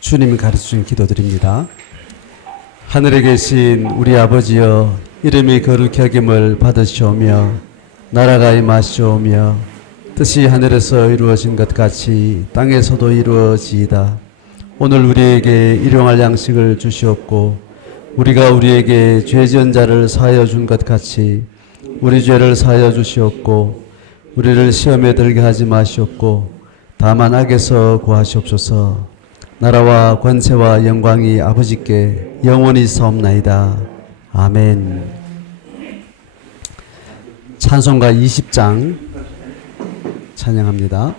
주님이 가르쳐준 기도드립니다. 하늘에 계신 우리 아버지여, 이름이 거룩히 여김을 받으시오며 나라가 임하시오며 뜻이 하늘에서 이루어진 것 같이 땅에서도 이루어지이다. 오늘 우리에게 일용할 양식을 주시옵고 우리가 우리에게 죄 지은 자를 사하여 준 것 같이 우리 죄를 사하여 주시옵고 우리를 시험에 들게 하지 마시옵고 다만 악에서 구하시옵소서. 나라와 권세와 영광이 아버지께 영원히 있사옵나이다. 아멘. 찬송가 20장 찬양합니다.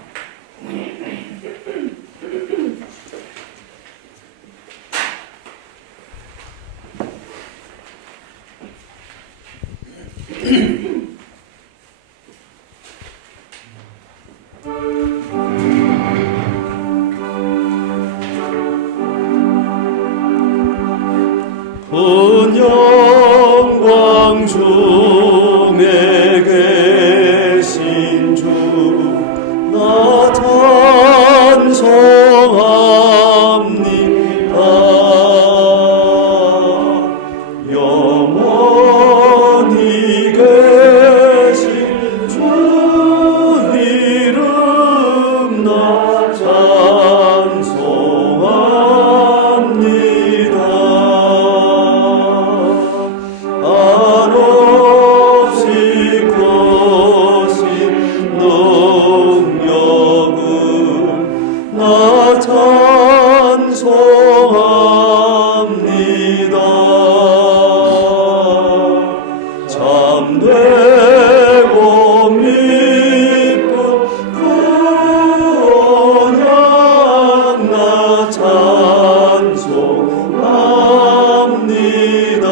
온 영광 중에 계신 주 나 찬송합니다. 영원히 계신 주 이름 나 찬송합니다. 한없이 크신 능력을 나 찬송합니다. 참되고 미쁜 그 언약 나 찬송합니다.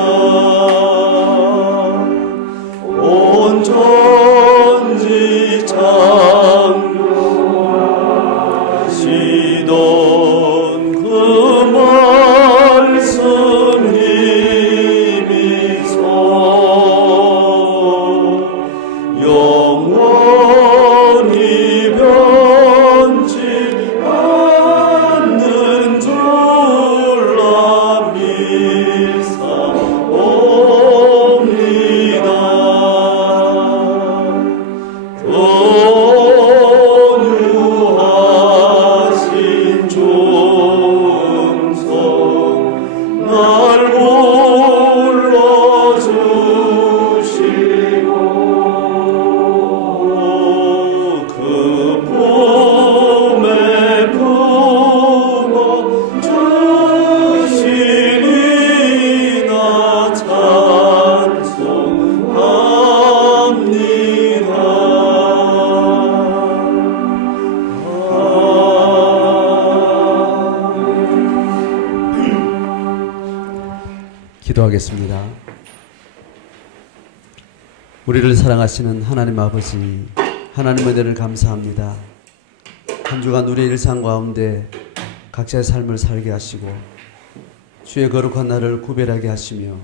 온 천지 창조하시던 그 말씀 힘이서 영원히 변치 않는 줄라 믿사옵니다. 온유하신 중성 날 불러주시고 그 품에 품어 주시니 나 기도하겠습니다. 우리를 사랑하시는 하나님 아버지, 하나님 은혜를 감사합니다. 한 주간 우리의 일상 가운데 각자의 삶을 살게 하시고 주의 거룩한 날을 구별하게 하시며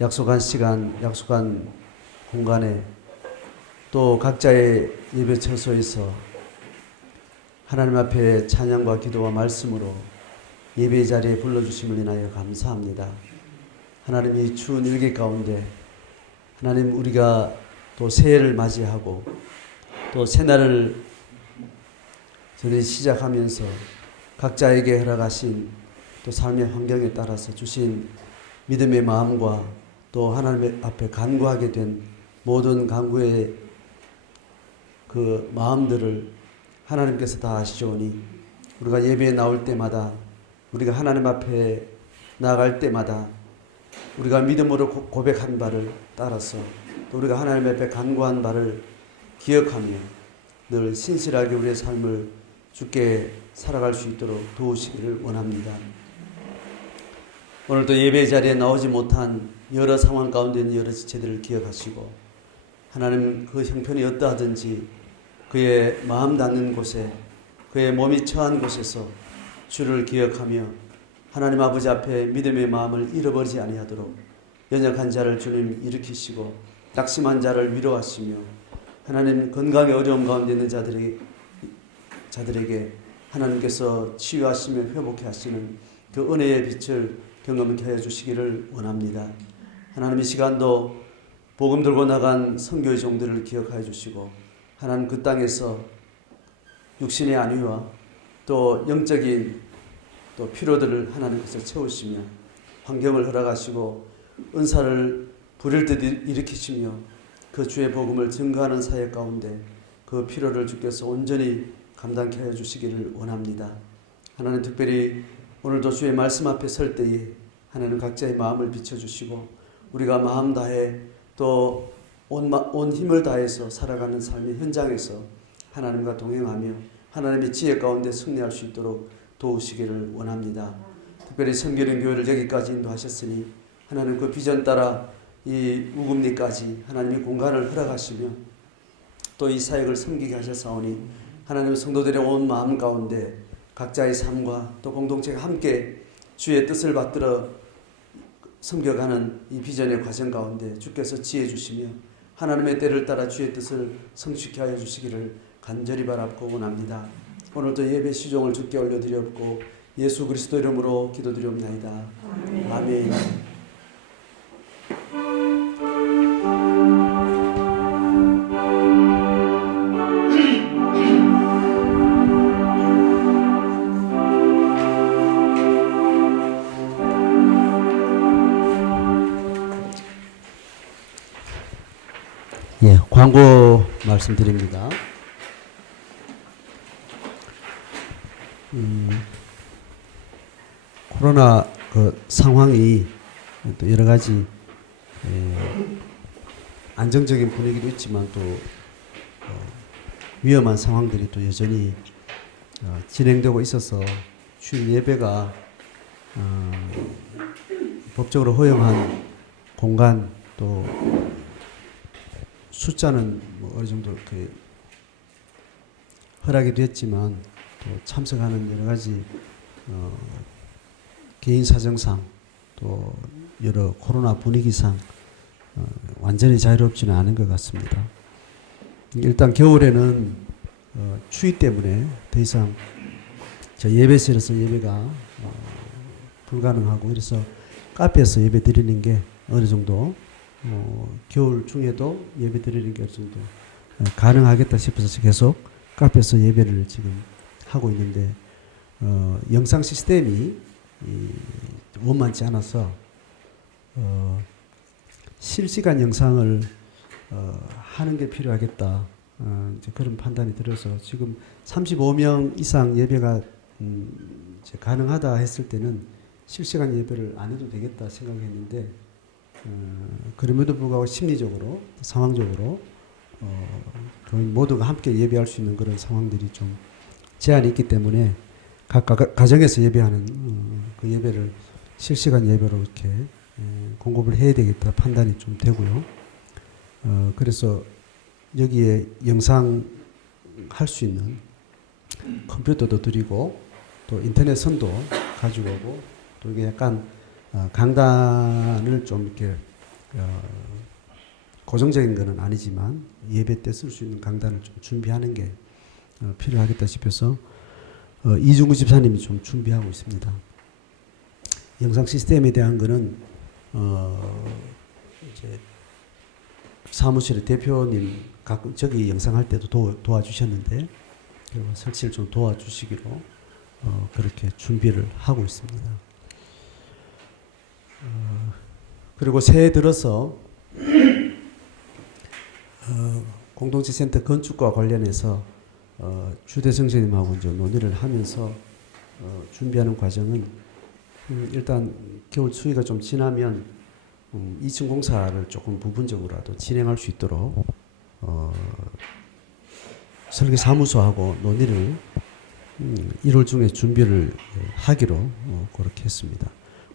약속한 시간, 약속한 공간에 또 각자의 예배 처소에서 하나님 앞에 찬양과 기도와 말씀으로 예배의 자리에 불러주심을 인하여 감사합니다. 하나님이 추운 일기 가운데 하나님 우리가 또 새해를 맞이하고 또 새날을 저들이 시작하면서 각자에게 허락하신 또 삶의 환경에 따라서 주신 믿음의 마음과 또 하나님 앞에 간구하게 된 모든 간구의 그 마음들을 하나님께서 다 아시오니 우리가 예배에 나올 때마다 우리가 하나님 앞에 나아갈 때마다 우리가 믿음으로 고백한 바를 따라서 또 우리가 하나님 앞에 간구한 바를 기억하며 늘 신실하게 우리의 삶을 주께 살아갈 수 있도록 도우시기를 원합니다. 오늘도 예배 자리에 나오지 못한 여러 상황 가운데 있는 여러 지체들을 기억하시고 하나님 그 형편이 어떠하든지 그의 마음 닿는 곳에 그의 몸이 처한 곳에서 주를 기억하며 하나님 아버지 앞에 믿음의 마음을 잃어버리지 아니하도록 연약한 자를 주님 일으키시고 낙심한 자를 위로하시며 하나님 건강의 어려움 가운데 있는 자들에게 하나님께서 치유하시며 회복해 하시는 그 은혜의 빛을 경험케 하여 주시기를 원합니다. 하나님 이 시간도 복음 들고 나간 선교의 종들을 기억하여 주시고 하나님 그 땅에서 육신의 안위와 또 영적인 또 필요들을 하나님께서 채우시며 환경을 허락하시고 은사를 부릴 듯 일으키시며 그 주의 복음을 증거하는 사역 가운데 그 필요를 주께서 온전히 감당케 하여 주시기를 원합니다. 하나님 특별히 오늘도 주의 말씀 앞에 설 때에 하나님 각자의 마음을 비춰주시고 우리가 마음 다해 또 온 힘을 다해서 살아가는 삶의 현장에서 하나님과 동행하며 하나님의 지혜 가운데 승리할 수 있도록 도우시기를 원합니다. 특별히 선교령 교회를 여기까지 인도하셨으니 하나님 그 비전 따라 이 우금리까지 하나님의 공간을 허락하시며 또 이 사역을 섬기게 하셨사오니 하나님 성도들의 온 마음 가운데 각자의 삶과 또 공동체가 함께 주의 뜻을 받들어 섬겨가는 이 비전의 과정 가운데 주께서 지혜 주시며 하나님의 때를 따라 주의 뜻을 성취케 하여 주시기를 간절히 바랍고 원합니다. 오늘도 예배 시종을 주께 올려드렸고 예수 그리스도 이름으로 기도드리옵나이다. 아멘. 예, 광고 말씀드립니다. 코로나 그 상황이 또 여러 가지 안정적인 분위기도 있지만 또 위험한 상황들이 또 여전히 진행되고 있어서 주일 예배가 법적으로 허용한 공간 또 숫자는 뭐 어느 정도 그 허락이 됐지만 또 참석하는 여러 가지 개인 사정상 또 여러 코로나 분위기상 완전히 자유롭지는 않은 것 같습니다. 일단 겨울에는 추위 때문에 더 이상 저 예배실에서 예배가 불가능하고 그래서 카페에서 예배 드리는 게 어느 정도 겨울 중에도 예배 드리는 게 어느 정도 가능하겠다 싶어서 계속 카페에서 예배를 지금 하고 있는데 영상 시스템이 원만치 않아서 실시간 영상을 하는 게 필요하겠다 이제 그런 판단이 들어서 지금 35명 이상 예배가 이제 가능하다 했을 때는 실시간 예배를 안 해도 되겠다 생각했는데 그럼에도 불구하고 심리적으로 상황적으로 거의 모두가 함께 예배할 수 있는 그런 상황들이 좀 제한이 있기 때문에 각 가정에서 예배하는 그 예배를 실시간 예배로 이렇게 공급을 해야 되겠다 판단이 좀 되고요. 그래서 여기에 영상 할 수 있는 컴퓨터도 드리고 또 인터넷 선도 가지고 오고 또 이게 약간 강단을 좀 이렇게 고정적인 것은 아니지만 예배 때 쓸 수 있는 강단을 좀 준비하는 게 필요하겠다 싶어서 이중구 집사님이 좀 준비하고 있습니다. 영상 시스템에 대한 거는 이제 사무실의 대표님 가끔 저기 영상할 때도 도와주셨는데 설치를 좀 도와주시기로 그렇게 준비를 하고 있습니다. 그리고 새해 들어서 공동체 센터 건축과 관련해서 주대성 선생님하고 이제 논의를 하면서 준비하는 과정은 일단 겨울 추위가 좀 지나면 2층 공사를 조금 부분적으로라도 진행할 수 있도록 설계 사무소하고 논의를 1월 중에 준비를 하기로 그렇게 했습니다.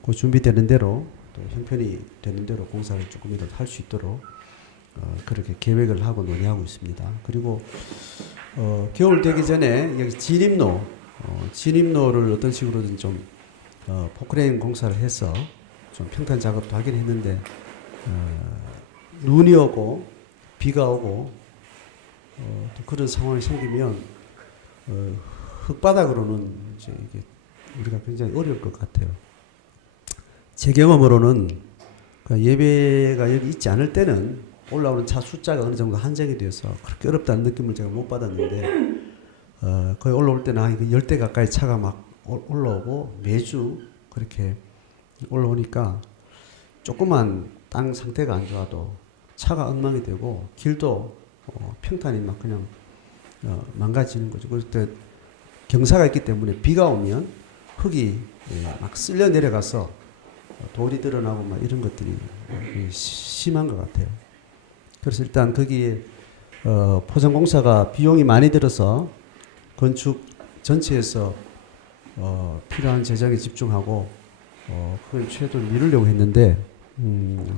그 준비되는 대로 또 형편이 되는 대로 공사를 조금이라도 할 수 있도록 그렇게 계획을 하고 논의하고 있습니다. 그리고 겨울 되기 전에 여기 진입로를 어떤 식으로든 좀 포크레인 공사를 해서 좀 평탄 작업도 하긴 했는데 눈이 오고 비가 오고 또 그런 상황이 생기면 흙바닥으로는 이제 이게 우리가 굉장히 어려울 것 같아요. 제 경험으로는 그 예배가 여기 있지 않을 때는 올라오는 차 숫자가 어느 정도 한정이 되어서 그렇게 어렵다는 느낌을 제가 못 받았는데 거의 올라올 때는 한 10대 가까이 차가 막 올라오고 매주 그렇게 올라오니까 조그만 땅 상태가 안 좋아도 차가 엉망이 되고 길도 평탄이 막 그냥 망가지는 거죠. 그때 경사가 있기 때문에 비가 오면 흙이 막 쓸려 내려가서 돌이 드러나고 막 이런 것들이 심한 것 같아요. 그래서 일단 거기에 포장공사가 비용이 많이 들어서 건축 전체에서 필요한 재정에 집중하고 그걸 최대로 미루려고 했는데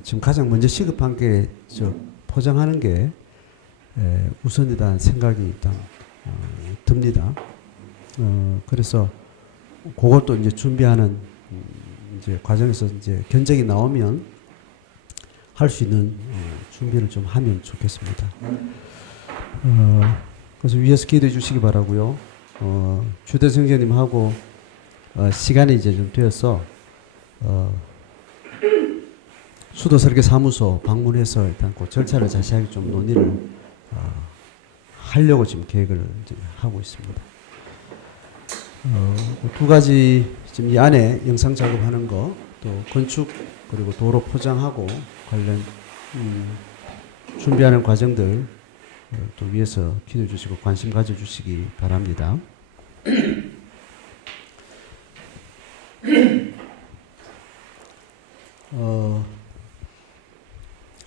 지금 가장 먼저 시급한 게 포장하는 게 우선이라는 생각이 일단 듭니다. 그래서 그것도 이제 준비하는 이제 과정에서 이제 견적이 나오면 할 수 있는 준비를 좀 하면 좋겠습니다. 그래서 위에서 기도해 주시기 바라고요. 주대 성전님하고 시간이 이제 좀 되어서 수도 설계 사무소 방문해서 일단 그 절차를 자세하게 좀 논의를 하려고 지금 계획을 이제 하고 있습니다. 두 가지 지금 이 안에 영상 작업하는 거, 또 건축 그리고 도로 포장하고 관련 준비하는 과정들 또 위에서 기도해 주시고 관심 가져 주시기 바랍니다.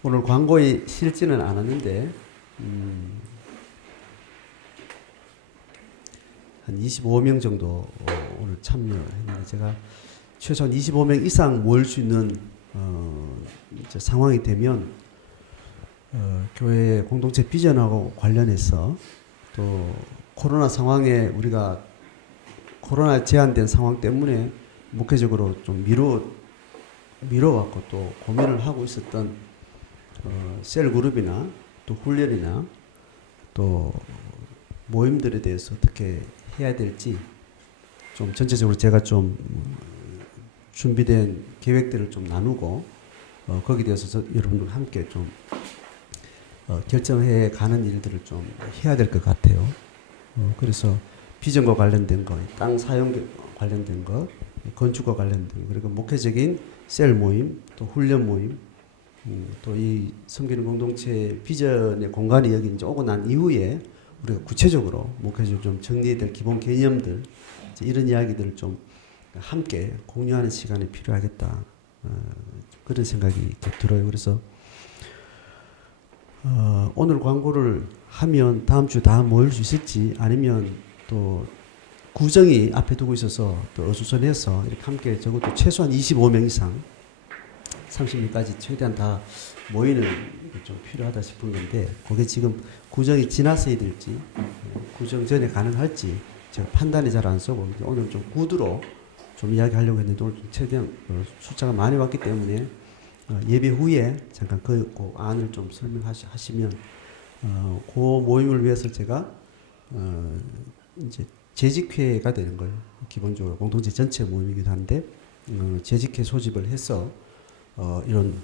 오늘 광고에 실지는 않았는데 한 25명 정도 오늘 참여했는데 제가 최소한 25명 이상 모일 수 있는 이제 상황이 되면 교회 공동체 비전하고 관련해서 또 코로나 상황에 우리가 코로나 제한된 상황 때문에 목회적으로 좀 미뤄갖고 또 고민을 하고 있었던 셀 그룹이나 또 훈련이나 또 모임들에 대해서 어떻게 해야 될지 좀 전체적으로 제가 좀 준비된 계획들을 좀 나누고 거기에 대해서 여러분들과 함께 좀 결정해 가는 일들을 좀 해야 될 것 같아요. 그래서 비전과 관련된 것, 땅 사용 관련된 것, 건축과 관련된 것, 그리고 목회적인 셀 모임, 또 훈련 모임, 또 이 섬기는 공동체 비전의 공간이 여기 이제 오고 난 이후에 우리가 구체적으로 목회적으로 좀 정리해야 될 기본 개념들, 이런 이야기들을 좀 함께 공유하는 시간이 필요하겠다. 그런 생각이 들어요. 그래서 오늘 광고를 하면 다음 주 다 모일 수 있을지 아니면 또 구정이 앞에 두고 있어서 또 어수선해서 이렇게 함께 적어도 최소한 25명 이상 30명까지 최대한 다 모이는 게 좀 필요하다 싶은 건데 그게 지금 구정이 지나서 해야 될지 구정 전에 가능할지 제가 판단이 잘 안 서고 오늘 좀 구두로 좀 이야기하려고 했는데 오늘 최대한 숫자가 많이 왔기 때문에 예배 후에 잠깐 그 안을 좀 설명하시면 그 모임을 위해서 제가 이제 재직회가 되는 거예요. 기본적으로 공동체 전체 모임이기도 한데 재직회 소집을 해서 이런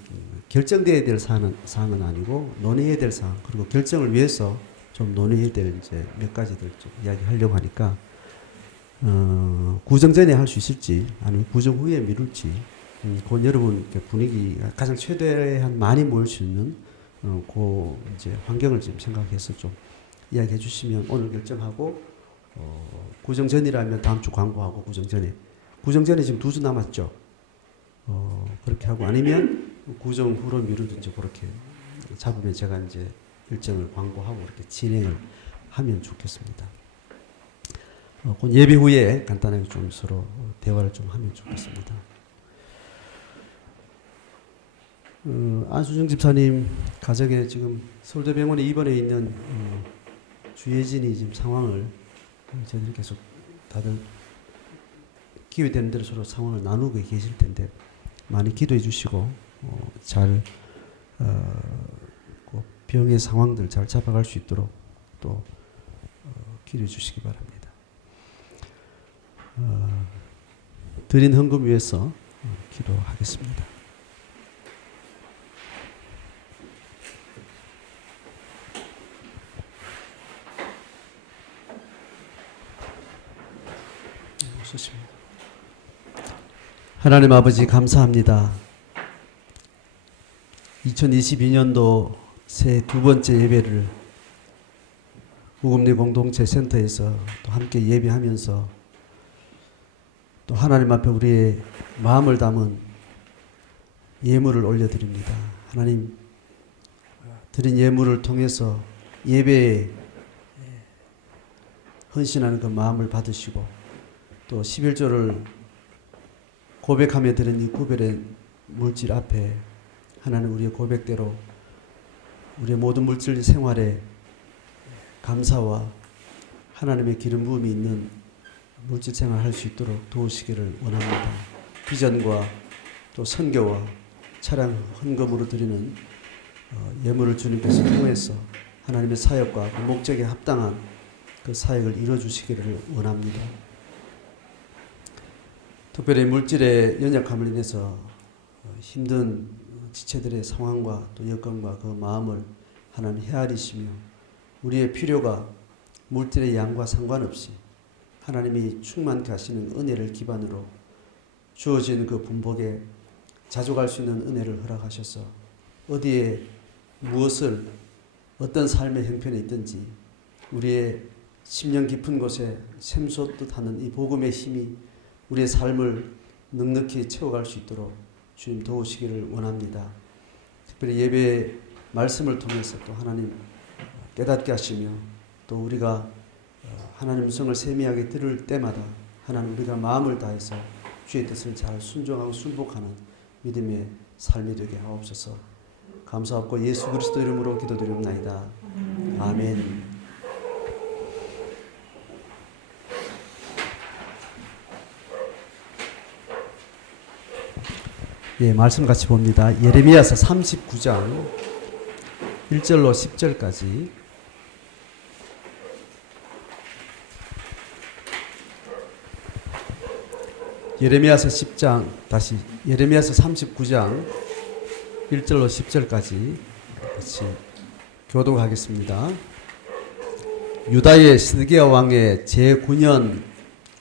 결정돼야 될 사항은 아니고 논의해야 될 사항 그리고 결정을 위해서 좀 논의해야 될 이제 몇 가지들 좀 이야기하려고 하니까 구정 전에 할 수 있을지 아니면 구정 후에 미룰지 그건 여러분 분위기가 가장 최대한 많이 모일 수 있는 그 이제 환경을 지금 생각해서 좀 이야기해 주시면 오늘 결정하고 구정 전이라면 다음 주 광고하고 구정 전에 지금 2주 남았죠. 그렇게 하고 아니면 구정 후로 미루든지 그렇게 잡으면 제가 이제 일정을 광고하고 이렇게 진행을 하면 좋겠습니다. 그 예배 후에 간단하게 좀 서로 대화를 좀 하면 좋겠습니다. 안수정 집사님 가족에 지금 서울대병원에 입원해 있는 주예진이 지금 상황을 저희들이 계속 다들 기회되는 대로 서로 상황을 나누고 계실 텐데 많이 기도해 주시고 잘 그 병의 상황들 잘 잡아갈 수 있도록 또 기도해 주시기 바랍니다. 드린 헌금 위해서 기도하겠습니다. 하나님 아버지 감사합니다. 2022년도 새 두 번째 예배를 우금리 공동체 센터에서 또 함께 예배하면서 또 하나님 앞에 우리의 마음을 담은 예물을 올려드립니다. 하나님 드린 예물을 통해서 예배에 헌신하는 그 마음을 받으시고 또 11조를 고백하며 드린 이 구별의 물질 앞에 하나님 우리의 고백대로 우리의 모든 물질 생활에 감사와 하나님의 기름 부음이 있는 물질 생활할 수 있도록 도우시기를 원합니다. 비전과 또 선교와 차량 헌금으로 드리는 예물을 주님께서 통해서 하나님의 사역과 그 목적에 합당한 그 사역을 이루어주시기를 원합니다. 특별히 물질의 연약함을 인해서 힘든 지체들의 상황과 또 여건과 그 마음을 하나님 헤아리시며 우리의 필요가 물질의 양과 상관없이 하나님이 충만케 하시는 은혜를 기반으로 주어진 그 분복에 자족할 수 있는 은혜를 허락하셔서 어디에 무엇을 어떤 삶의 형편에 있든지 우리의 심령 깊은 곳에 샘솟듯 하는 이 복음의 힘이 우리의 삶을 넉넉히 채워갈 수 있도록 주님 도우시기를 원합니다. 특별히 예배의 말씀을 통해서 또 하나님 깨닫게 하시며 또 우리가 하나님 음성을 세미하게 들을 때마다 하나님 우리가 마음을 다해서 주의 뜻을 잘 순종하고 순복하는 믿음의 삶이 되게 하옵소서. 감사하고 예수 그리스도 이름으로 기도드리옵나이다. 아멘. 예, 말씀 같이 봅니다. 예레미야서 39장 1절로 10절까지. 예레미야서 10장 다시 예레미야서 39장 1절로 10절까지 같이 교독하겠습니다. 유다의 시드기야 왕의 제9년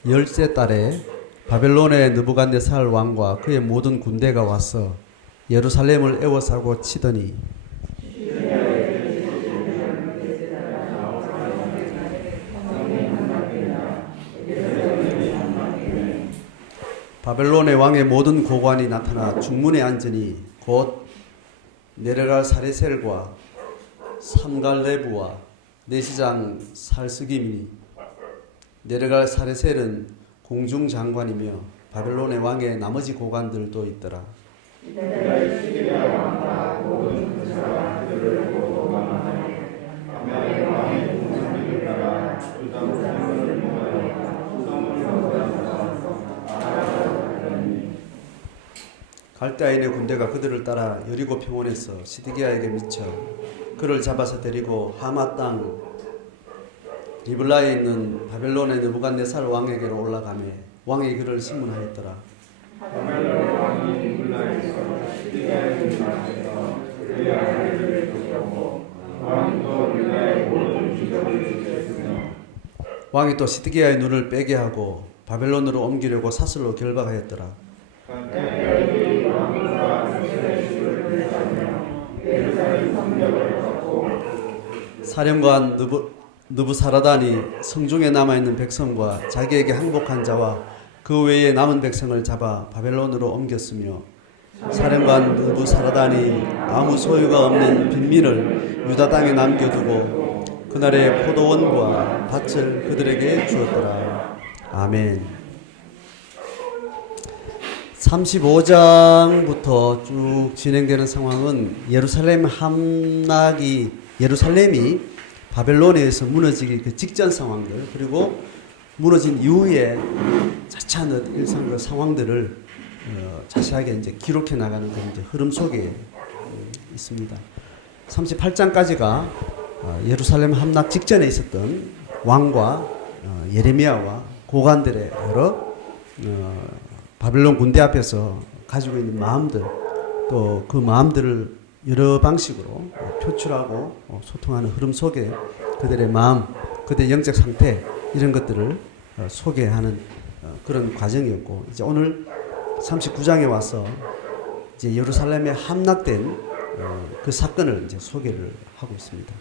10째 달에 바벨론의 느부갓네살 왕과 그의 모든 군대가 와서 예루살렘을 에워싸고 치더니 바벨론의 왕의 모든 고관이 나타나 중문에 앉으니 곧 내려갈 사레셀과 삼갈레부와 내시장 살스김이니 내려갈 사레셀은 공중장관이며 바벨론의 왕의 나머지 고관들도 있더라. 갈대아인의 군대가 그들을 따라 여리고 평원에서 시드기야에게 미쳐 그를 잡아서 데리고 하마 땅 리블라에 있는 바벨론의 느부갓네살 왕에게로 올라가매 왕이 그를 심문하였더라. 바벨론 왕이 리블라에서 시드기야의 눈을 앞에서 그의 아들을 쫓고 왕도 유다의 모든 주적을 쫓았으며 왕이 또 시드기야의 눈을 빼게 하고 바벨론으로 옮기려고 사슬로 결박하였더라. 사령관 느부사라단이 성중에 남아있는 백성과 자기에게 항복한 자와 그 외에 남은 백성을 잡아 바벨론으로 옮겼으며 사령관 느부사라단이 아무 소유가 없는 빈민을 유다 땅에 남겨두고 그날의 포도원과 밭을 그들에게 주었더라. 아멘. 35장부터 쭉 진행되는 상황은 예루살렘이 바벨론에 의해서 무너지기 그 직전 상황들, 그리고 무너진 이후에 자세한 일상 그 상황들을 자세하게 이제 기록해 나가는 그런 이제 흐름 속에 있습니다. 38장까지가 예루살렘 함락 직전에 있었던 왕과 예레미야와 고관들의 여러 바벨론 군대 앞에서 가지고 있는 마음들 또 그 마음들을 여러 방식으로 표출하고 소통하는 흐름 속에 그들의 마음, 그들의 영적 상태 이런 것들을 소개하는 그런 과정이었고 이제 오늘 39장에 와서 이제 예루살렘에 함락된 그 사건을 이제 소개를 하고 있습니다.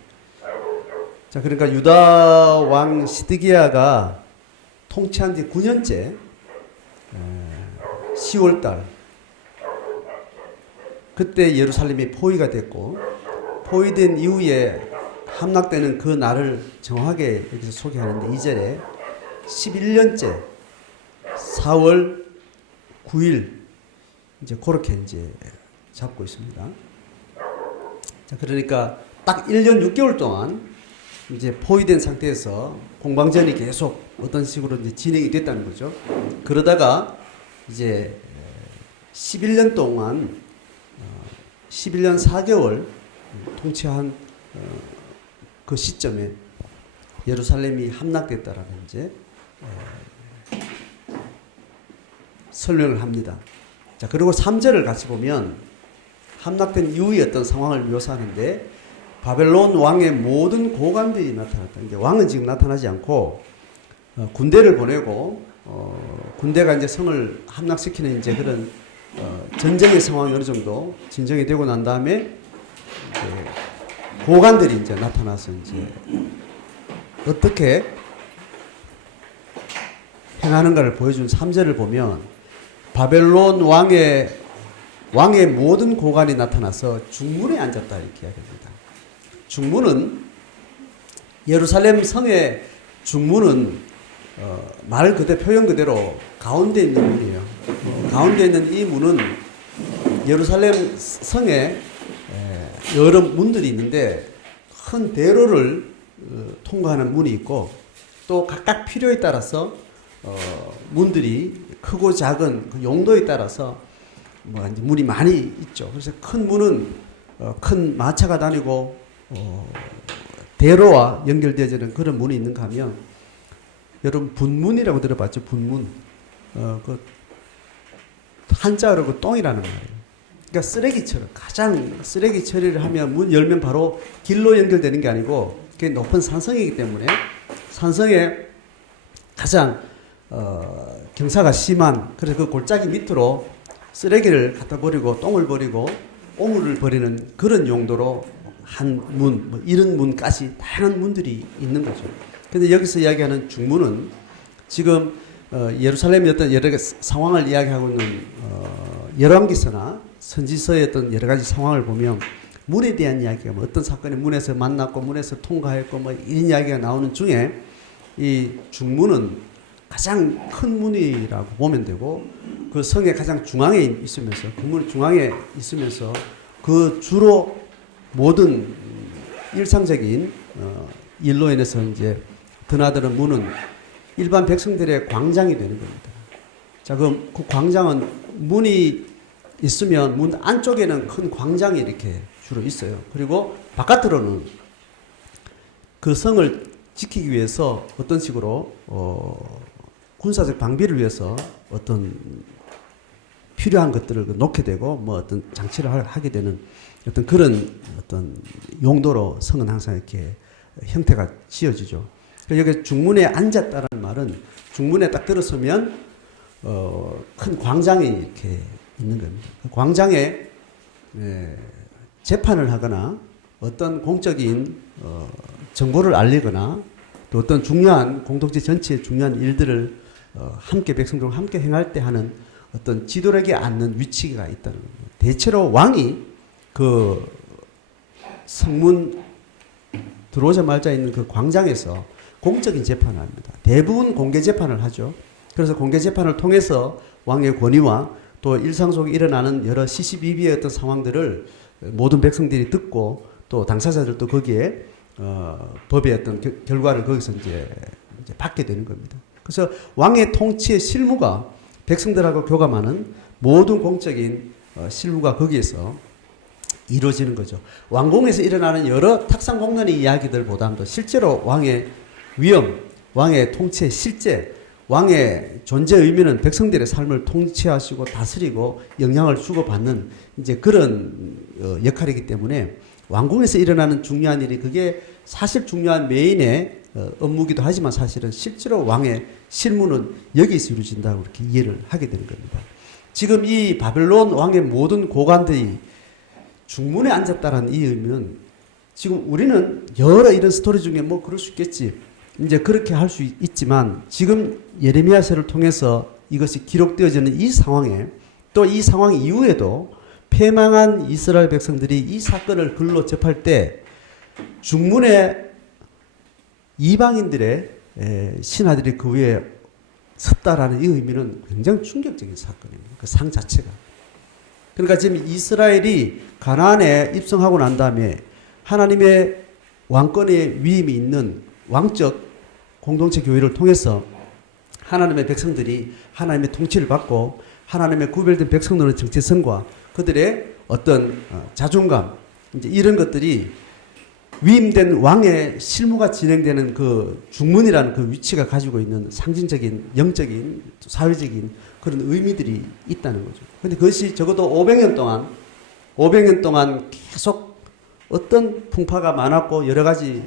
자, 그러니까 유다 왕 시드기야가 통치한 지 9년째 10월 달 그때 예루살렘이 포위가 됐고 포위된 이후에 함락되는 그 날을 정확하게 여기서 소개하는데 2절에 11년째 4월 9일 이제 그렇게 이제 잡고 있습니다. 자, 그러니까 딱 1년 6개월 동안 이제 포위된 상태에서 공방전이 계속 어떤 식으로 이제 진행이 됐다는 거죠. 그러다가 이제 11년 동안 11년 4개월 통치한 그 시점에 예루살렘이 함락됐다라는 이제 설명을 합니다. 자, 그리고 3절을 같이 보면 함락된 이후의 어떤 상황을 묘사하는데 바벨론 왕의 모든 고관들이 나타났다. 이제 왕은 지금 나타나지 않고 군대를 보내고 군대가 이제 성을 함락시키는 이제 그런 전쟁의 상황이 어느 정도 진정이 되고 난 다음에 이제 고관들이 이제 나타나서 이제 어떻게 행하는가를 보여준 3절을 보면 바벨론 왕의 모든 고관이 나타나서 중문에 앉았다 이렇게 이야기합니다. 중문은 예루살렘 성의 중문은 말 그대로 표현 그대로 가운데 있는 문이에요. 가운데 있는 이 문은 예루살렘 성에 여러 문들이 있는데 큰 대로를 통과하는 문이 있고 또 각각 필요에 따라서 문들이 크고 작은 그 용도에 따라서 뭐 이제 문이 많이 있죠. 그래서 큰 문은 큰 마차가 다니고 대로와 연결되어지는 그런 문이 있는가 하면 여러분 분문이라고 들어봤죠? 분문. 그 한자어로 그 똥이라는 말이에요. 그러니까 쓰레기처럼 가장 쓰레기 처리를 하면 문 열면 바로 길로 연결되는 게 아니고 그게 높은 산성이기 때문에 산성에 가장 경사가 심한 그래서 그 골짜기 밑으로 쓰레기를 갖다 버리고 똥을 버리고 오물을 버리는 그런 용도로 한 문, 뭐 이런 문까지 다양한 문들이 있는 거죠. 근데 여기서 이야기하는 중문은 지금 예루살렘의 어떤 여러 가지 상황을 이야기하고 있는 열왕기서나 선지서의 어떤 여러 가지 상황을 보면 문에 대한 이야기가 뭐 어떤 사건이 문에서 만났고 문에서 통과했고 뭐 이런 이야기가 나오는 중에 이 중문은 가장 큰 문이라고 보면 되고 그 성의 가장 중앙에 있으면서 그 문 중앙에 있으면서 그 주로 모든 일상적인 일로 인해서 이제 드나드는 문은 일반 백성들의 광장이 되는 겁니다. 자, 그럼 그 광장은 문이 있으면 문 안쪽에는 큰 광장이 이렇게 주로 있어요. 그리고 바깥으로는 그 성을 지키기 위해서 어떤 식으로 군사적 방비를 위해서 어떤 필요한 것들을 놓게 되고 뭐 어떤 장치를 하게 되는 어떤 그런 어떤 용도로 성은 항상 이렇게 형태가 지어지죠. 여기 중문에 앉았다는 말은 중문에 딱 들어서면 큰 광장이 이렇게 있는 겁니다. 그 광장에 재판을 하거나 어떤 공적인 정보를 알리거나 또 어떤 중요한 공동체 전체의 중요한 일들을 함께 백성들과 함께 행할 때 하는 어떤 지도력에 앉는 위치가 있다는 겁니다. 대체로 왕이 그 성문 들어오자마자 있는 그 광장에서 공적인 재판을 합니다. 대부분 공개 재판을 하죠. 그래서 공개 재판을 통해서 왕의 권위와 또 일상 속에 일어나는 여러 시시비비의 어떤 상황들을 모든 백성들이 듣고 또 당사자들도 거기에 법의 어떤 결과를 거기서 이제 받게 되는 겁니다. 그래서 왕의 통치의 실무가 백성들하고 교감하는 모든 공적인 실무가 거기에서 이루어지는 거죠. 왕궁에서 일어나는 여러 탁상공론의 이야기들보다도 실제로 왕의 위엄, 왕의 통치의 실제, 왕의 존재 의미는 백성들의 삶을 통치하시고 다스리고 영향을 주고받는 이제 그런 역할이기 때문에 왕궁에서 일어나는 중요한 일이 그게 사실 중요한 메인의 업무기도 하지만 사실은 실제로 왕의 실무는 여기서 이루어진다고 이렇게 이해를 하게 되는 겁니다. 지금 이 바벨론 왕의 모든 고관들이 중문에 앉았다는 이 의미는 지금 우리는 여러 이런 스토리 중에 뭐 그럴 수 있겠지. 이제 그렇게 할 수 있지만 지금 예레미야서를 통해서 이것이 기록되어지는 이 상황에 또 이 상황 이후에도 패망한 이스라엘 백성들이 이 사건을 글로 접할 때 중문에 이방인들의 신하들이 그 위에 섰다라는 이 의미는 굉장히 충격적인 사건입니다. 그 상 자체가. 그러니까 지금 이스라엘이 가나안에 입성하고 난 다음에 하나님의 왕권의 위임이 있는 왕적 공동체 교회를 통해서 하나님의 백성들이 하나님의 통치를 받고 하나님의 구별된 백성들의 정체성과 그들의 어떤 자존감 이제 이런 것들이 위임된 왕의 실무가 진행되는 그 중문이라는 그 위치가 가지고 있는 상징적인 영적인 사회적인 그런 의미들이 있다는 거죠. 그런데 그것이 적어도 500년 동안 계속 어떤 풍파가 많았고 여러 가지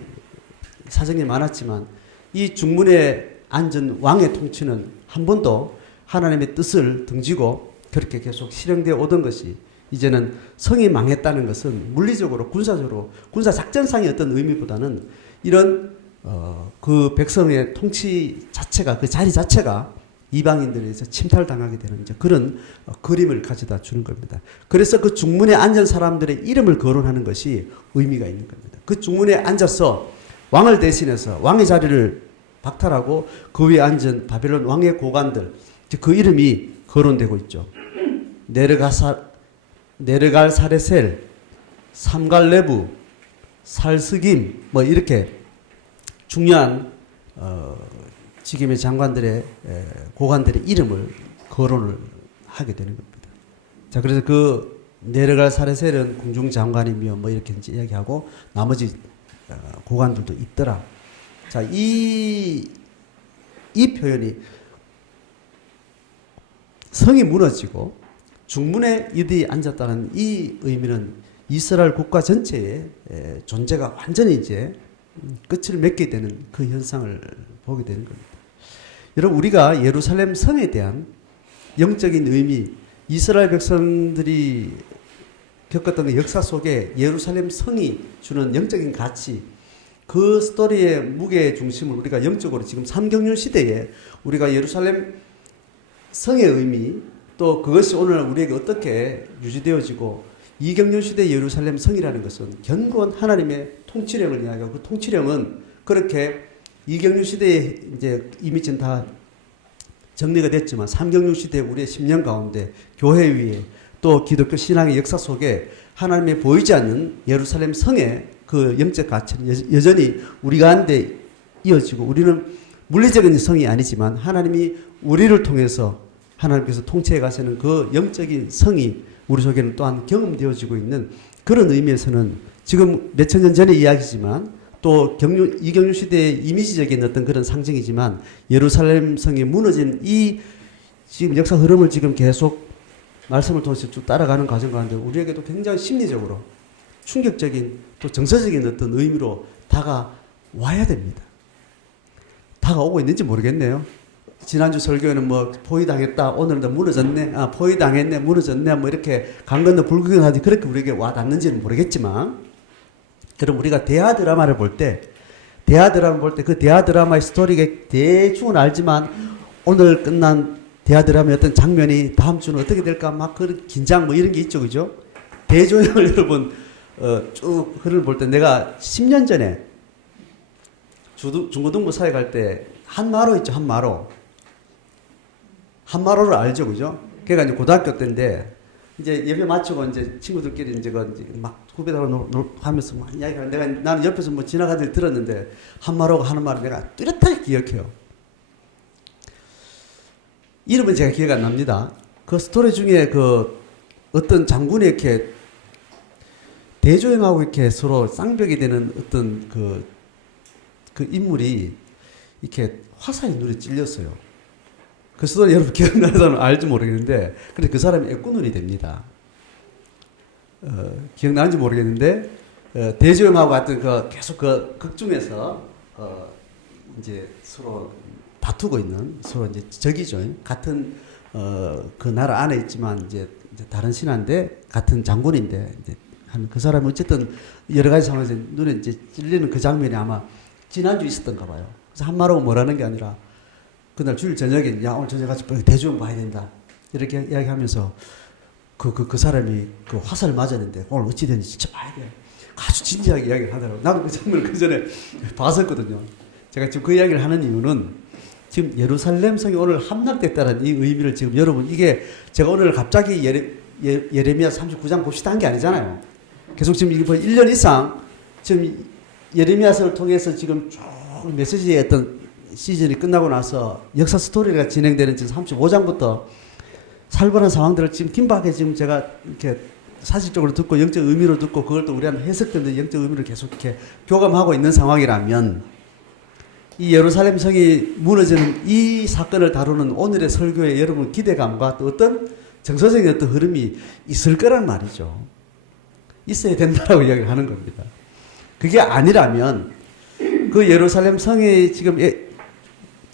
사정이 많았지만 이 중문에 앉은 왕의 통치는 한 번도 하나님의 뜻을 등지고 그렇게 계속 실행되어 오던 것이 이제는 성이 망했다는 것은 물리적으로 군사적으로 군사 작전상의 어떤 의미보다는 이런 그 백성의 통치 자체가 그 자리 자체가 이방인들에 의해서 침탈당하게 되는 이제 그런 그림을 가져다 주는 겁니다. 그래서 그 중문에 앉은 사람들의 이름을 거론하는 것이 의미가 있는 겁니다. 그 중문에 앉아서 왕을 대신해서 왕의 자리를 박탈하고 그 위에 앉은 바벨론 왕의 고관들 그 이름이 거론되고 있죠. 네르갈사레셀, 삼갈레부, 살스김 뭐 이렇게 중요한 지금의 장관들의 고관들의 이름을 거론을 하게 되는 겁니다. 자 그래서 그 네르갈사레셀은 궁중장관이며 뭐 이렇게 이제 이야기하고 나머지 고관들도 있더라. 자, 이 표현이 성이 무너지고 중문에 이들이 앉았다는 이 의미는 이스라엘 국가 전체의 존재가 완전히 이제 끝을 맺게 되는 그 현상을 보게 되는 겁니다. 여러분, 우리가 예루살렘 성에 대한 영적인 의미, 이스라엘 백성들이 겪었던 그 역사 속에 예루살렘 성이 주는 영적인 가치, 그 스토리의 무게 중심을 우리가 영적으로 지금 삼경륜 시대에 우리가 예루살렘 성의 의미 또 그것이 오늘 우리에게 어떻게 유지되어지고 이경륜 시대 예루살렘 성이라는 것은 견고한 하나님의 통치령을 이야기하고 그 통치령은 그렇게 이경륜 시대에 이제 이미지는 다 정리가 됐지만 삼경륜 시대 우리의 10년 가운데 교회 위에 또 기독교 신앙의 역사 속에 하나님의 보이지 않는 예루살렘 성의 그 영적 가치는 여전히 우리 가운데 이어지고 우리는 물리적인 성이 아니지만 하나님이 우리를 통해서 하나님께서 통치해 가시는 그 영적인 성이 우리 속에는 또한 경험되어지고 있는 그런 의미에서는 지금 몇천 년 전의 이야기지만 또 이경륜 시대의 이미지적인 어떤 그런 상징이지만 예루살렘 성이 무너진 이 지금 역사 흐름을 지금 계속 말씀을 통해서 쭉 따라가는 과정 가운데 우리에게도 굉장히 심리적으로 충격적인 또 정서적인 어떤 의미로 다가와야 됩니다. 다가오고 있는지 모르겠네요. 지난주 설교에는 뭐 포위당했다, 오늘은 무너졌네, 포위당했네, 무너졌네, 뭐 이렇게 강 건너 불구경하지 그렇게 우리에게 와 닿는지는 모르겠지만, 그럼 우리가 대하 드라마를 볼 때, 그 대하 드라마의 스토리가 대충은 알지만 오늘 끝난 대하 드라마의 어떤 장면이 다음 주는 어떻게 될까 막 그런 긴장 뭐 이런 게 있죠, 그죠? 대조영을 여러분 쭉 흐름을 볼 때 내가 10년 전에 중고등부 사회 갈 때 한마로 있죠, 한마로. 한마로를 알죠, 그죠? 그러니까 이제 고등학교 때인데 이제 예배 마치고 이제 친구들끼리 이제 막 후배들하고 하면서 막 이야기하는 나는 옆에서 뭐 지나가듯이 들었는데 한마로가 하는 말을 내가 뚜렷하게 기억해요. 이름은 제가 기억 안 납니다. 그 스토리 중에 그 어떤 장군이 이렇게 대조영하고 이렇게 서로 쌍벽이 되는 어떤 그 인물이 이렇게 화살이 눈에 찔렸어요. 그 스토리 여러분 기억나는 사람은 알지 모르겠는데, 근데 그 사람이 애꾸눈이 됩니다. 기억나는지 모르겠는데, 대조영하고 같은 그 계속 그 극 중에서 이제 서로 다투고 있는, 서로 이제 적이죠. 같은 그 나라 안에 있지만 이제 다른 신하인데 같은 장군인데 이제 그 사람이 어쨌든 여러 가지 상황에서 눈에 이제 찔리는 그 장면이 아마 지난주 있었던가 봐요. 그래서 한마라고 뭐라는 게 아니라 그날 주일 저녁에 야 오늘 저녁 같이 대조영 봐야 된다 이렇게 이야기하면서 그 사람이 그 화살 맞았는데 오늘 어찌 됐는지 진짜 봐야 돼. 아주 진지하게 이야기를 하더라고요. 나도 그 장면을 그 전에 봤었거든요. 제가 지금 그 이야기를 하는 이유는 지금 예루살렘 성이 오늘 함락됐다는 이 의미를 지금 여러분, 이게 제가 오늘 갑자기 예레미야 39장 봅시다 한 게 아니잖아요. 계속 지금 이거 1년 이상 지금 예레미야서를 통해서 지금 쭉 메시지의 어떤 시즌이 끝나고 나서 역사 스토리가 진행되는 지금 35장부터 살벌한 상황들을 지금 긴박하게 지금 제가 이렇게 사실적으로 듣고 영적 의미로 듣고 그걸 또 우리한테 해석되는 영적 의미를 계속 이렇게 교감하고 있는 상황이라면, 이 예루살렘 성이 무너지는 이 사건을 다루는 오늘의 설교에 여러분 기대감과 또 어떤 정서적인 어떤 흐름이 있을 거란 말이죠. 있어야 된다라고 이야기를 하는 겁니다. 그게 아니라면 그 예루살렘 성이 지금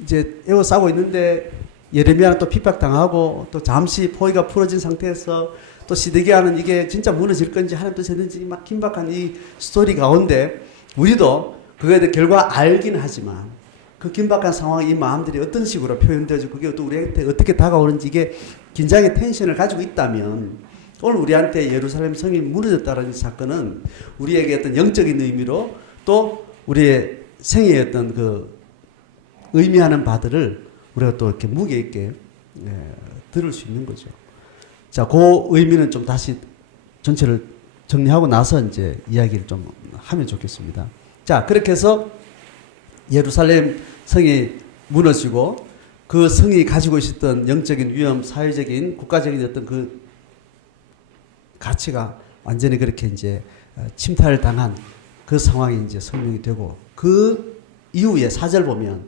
이제 에워싸고 있는데 예레미야는 또 핍박당하고 또 잠시 포위가 풀어진 상태에서 또 시드기야는 이게 진짜 무너질 건지 하나님 뜻이든지 막 긴박한 이 스토리 가운데 우리도 그거에 대해 결과 알긴 하지만 그 긴박한 상황, 이 마음들이 어떤 식으로 표현되어지고 그게 또 우리한테 어떻게 다가오는지, 이게 긴장의 텐션을 가지고 있다면 오늘 우리한테 예루살렘 성이 무너졌다는 이 사건은 우리에게 어떤 영적인 의미로 또 우리의 생애의 어떤 그 의미하는 바들을 우리가 또 이렇게 무게 있게 들을 수 있는 거죠. 자, 그 의미는 좀 다시 전체를 정리하고 나서 이제 이야기를 좀 하면 좋겠습니다. 자, 그렇게 해서 예루살렘 성이 무너지고 그 성이 가지고 있었던 영적인 위험, 사회적인, 국가적인 어떤 그 가치가 완전히 그렇게 이제 침탈을 당한 그 상황이 이제 설명이 되고, 그 이후에 4절 보면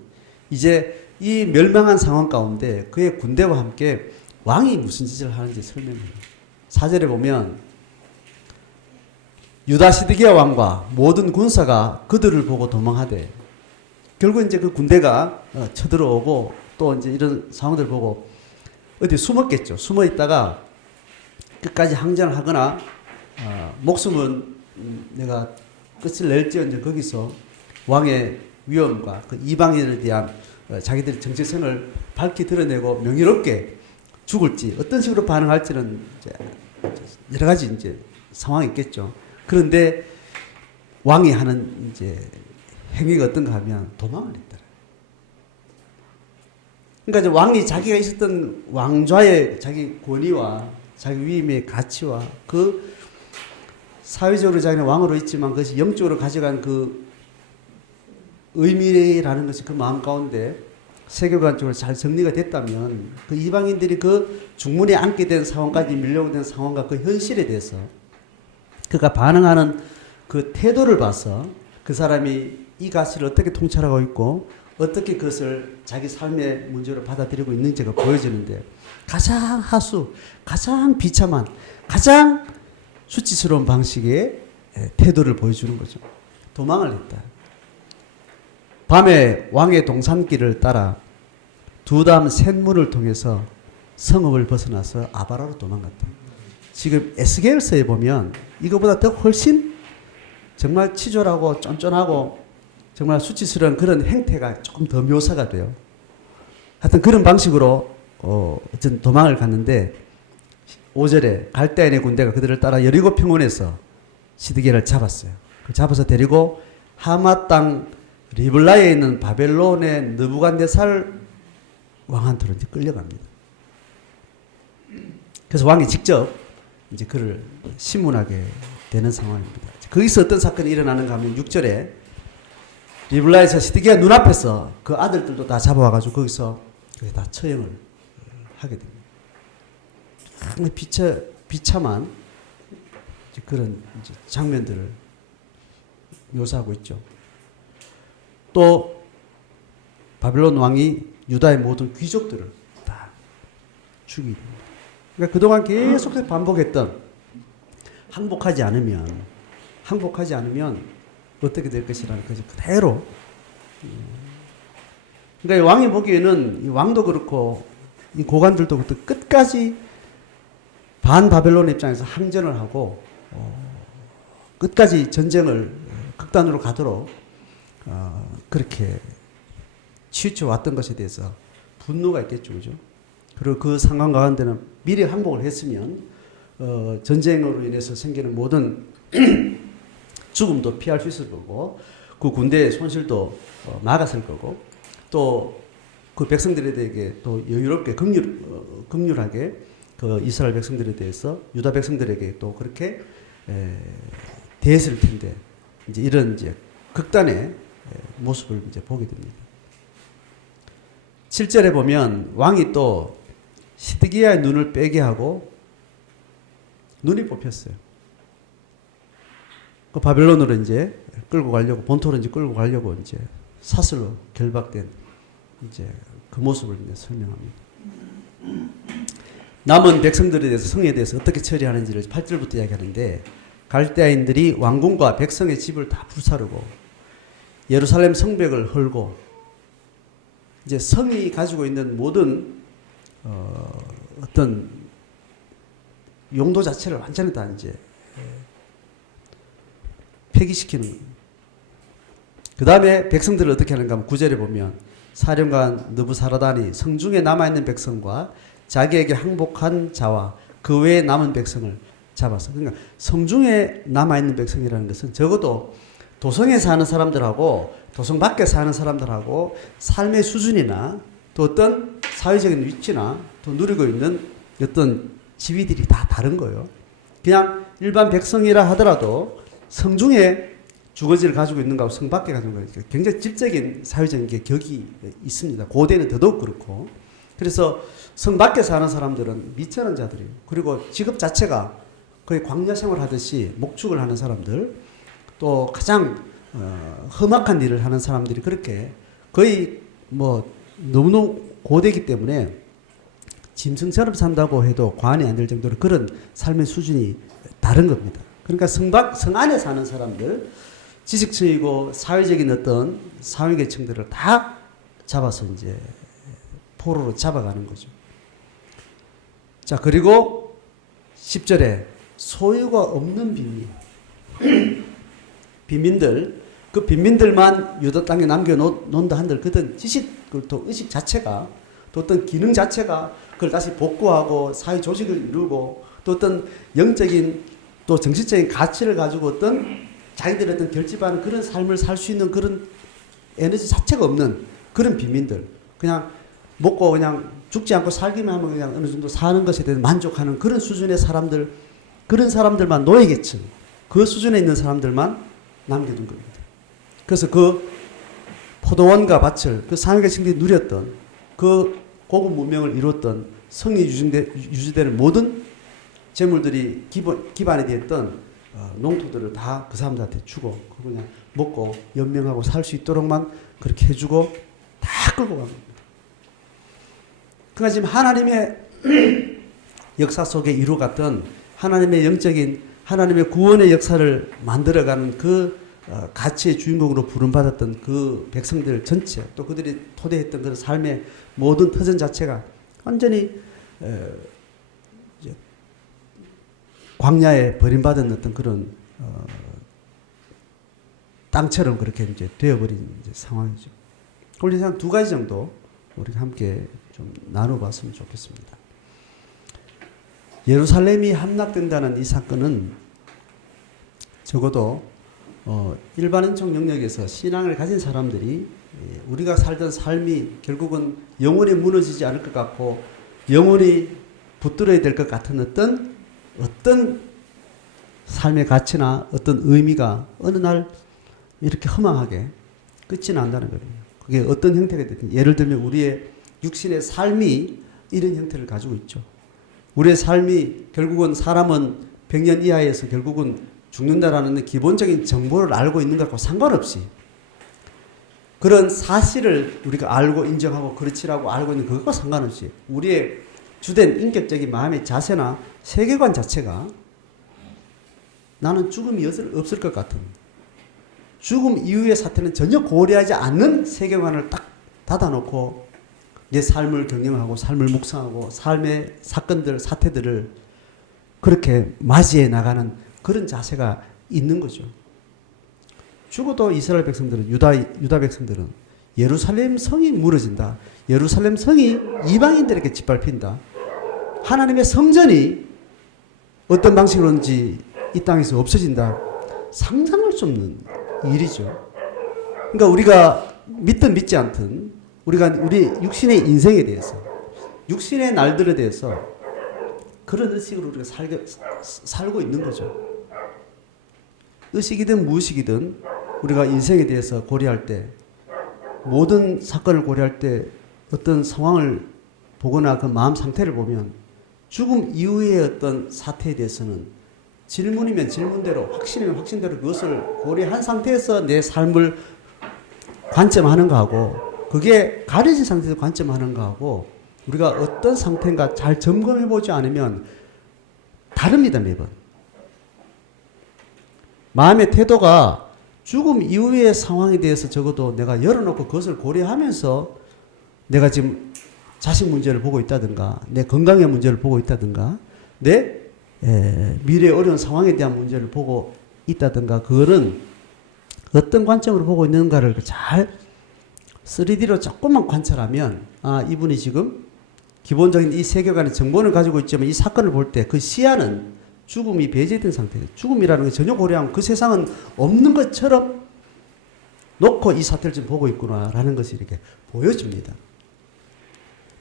이제 이 멸망한 상황 가운데 그의 군대와 함께 왕이 무슨 짓을 하는지 설명해요. 4절에 보면 유다 시드기야 왕과 모든 군사가 그들을 보고 도망하되, 결국 이제 그 군대가 쳐들어오고 또 이제 이런 상황들 보고 어디 숨었겠죠. 숨어 있다가 끝까지 항전을 하거나 목숨은 내가 끝을 낼지언정 거기서 왕의 위험과 그 이방인에 대한 자기들의 정체성을 밝히 드러내고 명예롭게 죽을지 어떤 식으로 반응할지는 이제 여러 가지 이제 상황이 있겠죠. 그런데 왕이 하는 이제 행위가 어떤가 하면 도망을 했더라. 그러니까 이제 왕이 자기가 있었던 왕좌의 자기 권위와 자기 위임의 가치와 그 사회적으로 자기는 왕으로 있지만 그것이 영적으로 가져간 그 의미라는 것이 그 마음 가운데 세계관적으로 잘 정리가 됐다면 그 이방인들이 그 중문에 앉게 된 상황까지 밀려오게 된 상황과 그 현실에 대해서 그가 반응하는 그 태도를 봐서 그 사람이 이 가치를 어떻게 통찰하고 있고 어떻게 그것을 자기 삶의 문제로 받아들이고 있는지가 보여지는데, 가장 하수, 가장 비참한, 가장 수치스러운 방식의 태도를 보여주는 거죠. 도망을 했다. 밤에 왕의 동산길을 따라 두담 샘문을 통해서 성읍을 벗어나서 아바라로 도망갔다. 지금 에스겔서에 보면 이거보다 더 훨씬 정말 치졸하고 쫀쫀하고 정말 수치스러운 그런 행태가 조금 더 묘사가 돼요. 하여튼 그런 방식으로 어쨌든 도망을 갔는데 5절에 갈대아인의 군대가 그들을 따라 여리고 평원에서 시드기야를 잡았어요. 잡아서 데리고 하마 땅 리블라에 있는 바벨론의 느부갓네살 왕한테로 이제 끌려갑니다. 그래서 왕이 직접 이제 그를 심문하게 되는 상황입니다. 거기서 어떤 사건이 일어나는가 하면 6절에 리블라에서 시드기야 눈앞에서 그 아들들도 다 잡아와가지고 거기서 다 처형을 하게 됩니다. 정말 비참한 그런 이제 장면들을 묘사하고 있죠. 또 바벨론 왕이 유다의 모든 귀족들을 다 죽이게 됩니다. 그러니까 그동안 계속해서 반복했던 항복하지 않으면 어떻게 될 것이라는 것이 그대로. 그러니까 왕이 보기에는 이 왕도 그렇고 이 고관들도 그렇고 끝까지 반바벨론 입장에서 항전을 하고 끝까지 전쟁을 극단으로 가도록 그렇게 치우쳐 왔던 것에 대해서 분노가 있겠죠, 그죠? 그리고 그 상황 가운데는 미리 항복을 했으면 전쟁으로 인해서 생기는 모든 죽음도 피할 수 있을 거고 그 군대의 손실도 막았을 거고 또 그 백성들에게 또 여유롭게 극률하게 그 이스라엘 백성들에 대해서 유다 백성들에게 또 그렇게 대했을 텐데 이제 이런 이제 극단의 모습을 이제 보게 됩니다. 7절에 보면 왕이 또 시드기야의 눈을 빼게 하고 눈이 뽑혔어요. 그 바벨론으로 이제 끌고 가려고 본토로 이제 끌고 가려고 이제 사슬로 결박된 이제 그 모습을 이제 설명합니다. 남은 백성들에 대해서 성에 대해서 어떻게 처리하는지를 8절부터 이야기하는데 갈대아인들이 왕궁과 백성의 집을 다 불사르고 예루살렘 성벽을 헐고 이제 성이 가지고 있는 모든 어떤 용도 자체를 완전히 다 이제 폐기시키는 겁니다. 그 다음에 백성들을 어떻게 하는가 하면 9절에 보면 사령관 느부사라단이 성중에 남아있는 백성과 자기에게 항복한 자와 그 외에 남은 백성을 잡았어. 그러니까 성중에 남아있는 백성이라는 것은 적어도 도성에 사는 사람들하고 도성 밖에 사는 사람들하고 삶의 수준이나 또 어떤 사회적인 위치나 또 누리고 있는 어떤 지위들이 다 다른 거예요. 그냥 일반 백성이라 하더라도 성중에 주거지를 가지고 있는 거하고 성 밖에 가지고 있는 거 굉장히 질적인 사회적인 게 격이 있습니다. 고대는 더더욱 그렇고. 그래서 성 밖에 사는 사람들은 미천한 자들이에요. 그리고 직업 자체가 거의 광야 생활 하듯이 목축을 하는 사람들, 또 가장 험악한 일을 하는 사람들이 그렇게 거의 뭐 너무너무 고대이기 때문에 짐승처럼 산다고 해도 과언이 안 될 정도로 그런 삶의 수준이 다른 겁니다. 그러니까 성 안에 사는 사람들, 지식층이고 사회적인 어떤 사회계층들을 다 잡아서 이제 포로로 잡아가는 거죠. 자, 그리고 10절에 소유가 없는 빈민들, 그 빈민들만 유다 땅에 남겨놓는다 한들 그런 지식, 또 의식 자체가 또 어떤 기능 자체가 그걸 다시 복구하고 사회 조직을 이루고 또 어떤 영적인 또 정신적인 가치를 가지고 어떤 자기들의 어떤 결집하는 그런 삶을 살 수 있는 그런 에너지 자체가 없는 그런 빈민들, 그냥 먹고 그냥 죽지 않고 살기만 하면 그냥 어느 정도 사는 것에 대해서 만족하는 그런 수준의 사람들, 그런 사람들만 노예계층, 그 수준에 있는 사람들만 남겨둔 겁니다. 그래서 그 포도원과 밭을 그 사회계층들이 누렸던 그 고급 문명을 이뤘던 성이 유지되는 모든 재물들이 기반이 되었던 농토들을 다 그 사람들한테 주고 그냥 먹고 연명하고 살 수 있도록만 그렇게 해주고 다 끌고 갑니다. 그러니까 지금 하나님의 역사 속에 이루어갔던 하나님의 영적인 하나님의 구원의 역사를 만들어가는 그 가치의 주인공으로 부름받았던 그 백성들 전체 또 그들이 토대했던 그 삶의 모든 터전 자체가 완전히 광야에 버림받은 어떤 그런 땅처럼 그렇게 이제 되어버린 이제 상황이죠. 오늘 한 두 가지 정도 우리가 함께 좀 나눠봤으면 좋겠습니다. 예루살렘이 함락된다는 이 사건은 적어도 일반인적 영역에서 신앙을 가진 사람들이 우리가 살던 삶이 결국은 영원히 무너지지 않을 것 같고 영원히 붙들어야 될 것 같은 어떤 삶의 가치나 어떤 의미가 어느 날 이렇게 허망하게 끝이 난다는 거예요. 그게 어떤 형태가 됐든 예를 들면 우리의 육신의 삶이 이런 형태를 가지고 있죠. 우리의 삶이 결국은 사람은 100년 이하에서 결국은 죽는다라는 기본적인 정보를 알고 있는 것과 상관없이 그런 사실을 우리가 알고 인정하고 그렇지라고 알고 있는 그것과 상관없이 우리의 주된 인격적인 마음의 자세나 세계관 자체가 나는 죽음이 없을 것 같은, 죽음 이후의 사태는 전혀 고려하지 않는 세계관을 딱 닫아놓고 내 삶을 경영하고 삶을 묵상하고 삶의 사건들, 사태들을 그렇게 맞이해 나가는 그런 자세가 있는 거죠. 죽어도 이스라엘 백성들은, 유다 백성들은 예루살렘 성이 무너진다. 예루살렘 성이 이방인들에게 짓밟힌다. 하나님의 성전이 어떤 방식으로든지 이 땅에서 없어진다. 상상할 수 없는 일이죠. 그러니까 우리가 믿든 믿지 않든 우리 육신의 인생에 대해서, 육신의 날들에 대해서 그런 의식으로 우리가 살고 있는 거죠. 의식이든 무의식이든 우리가 인생에 대해서 고려할 때, 모든 사건을 고려할 때 어떤 상황을 보거나 그 마음 상태를 보면 죽음 이후의 어떤 사태에 대해서는 질문이면 질문대로, 확신이면 확신대로 그것을 고려한 상태에서 내 삶을 관점하는 거하고, 그게 가려진 상태에서 관점하는 거하고 우리가 어떤 상태인가 잘 점검해보지 않으면 다릅니다. 매번 마음의 태도가 죽음 이후의 상황에 대해서 적어도 내가 열어놓고 그것을 고려하면서 내가 지금 자식 문제를 보고 있다든가, 내 건강의 문제를 보고 있다든가, 내 미래의 어려운 상황에 대한 문제를 보고 있다든가, 그거는 어떤 관점으로 보고 있는가를 잘 3D로 조금만 관찰하면, 아, 이분이 지금 기본적인 이 세계관의 정보를 가지고 있지만 이 사건을 볼 때 그 시야는 죽음이 배제된 상태예요. 죽음이라는 게 전혀 고려하면 그 세상은 없는 것처럼 놓고 이 사태를 지금 보고 있구나라는 것이 이렇게 보여집니다.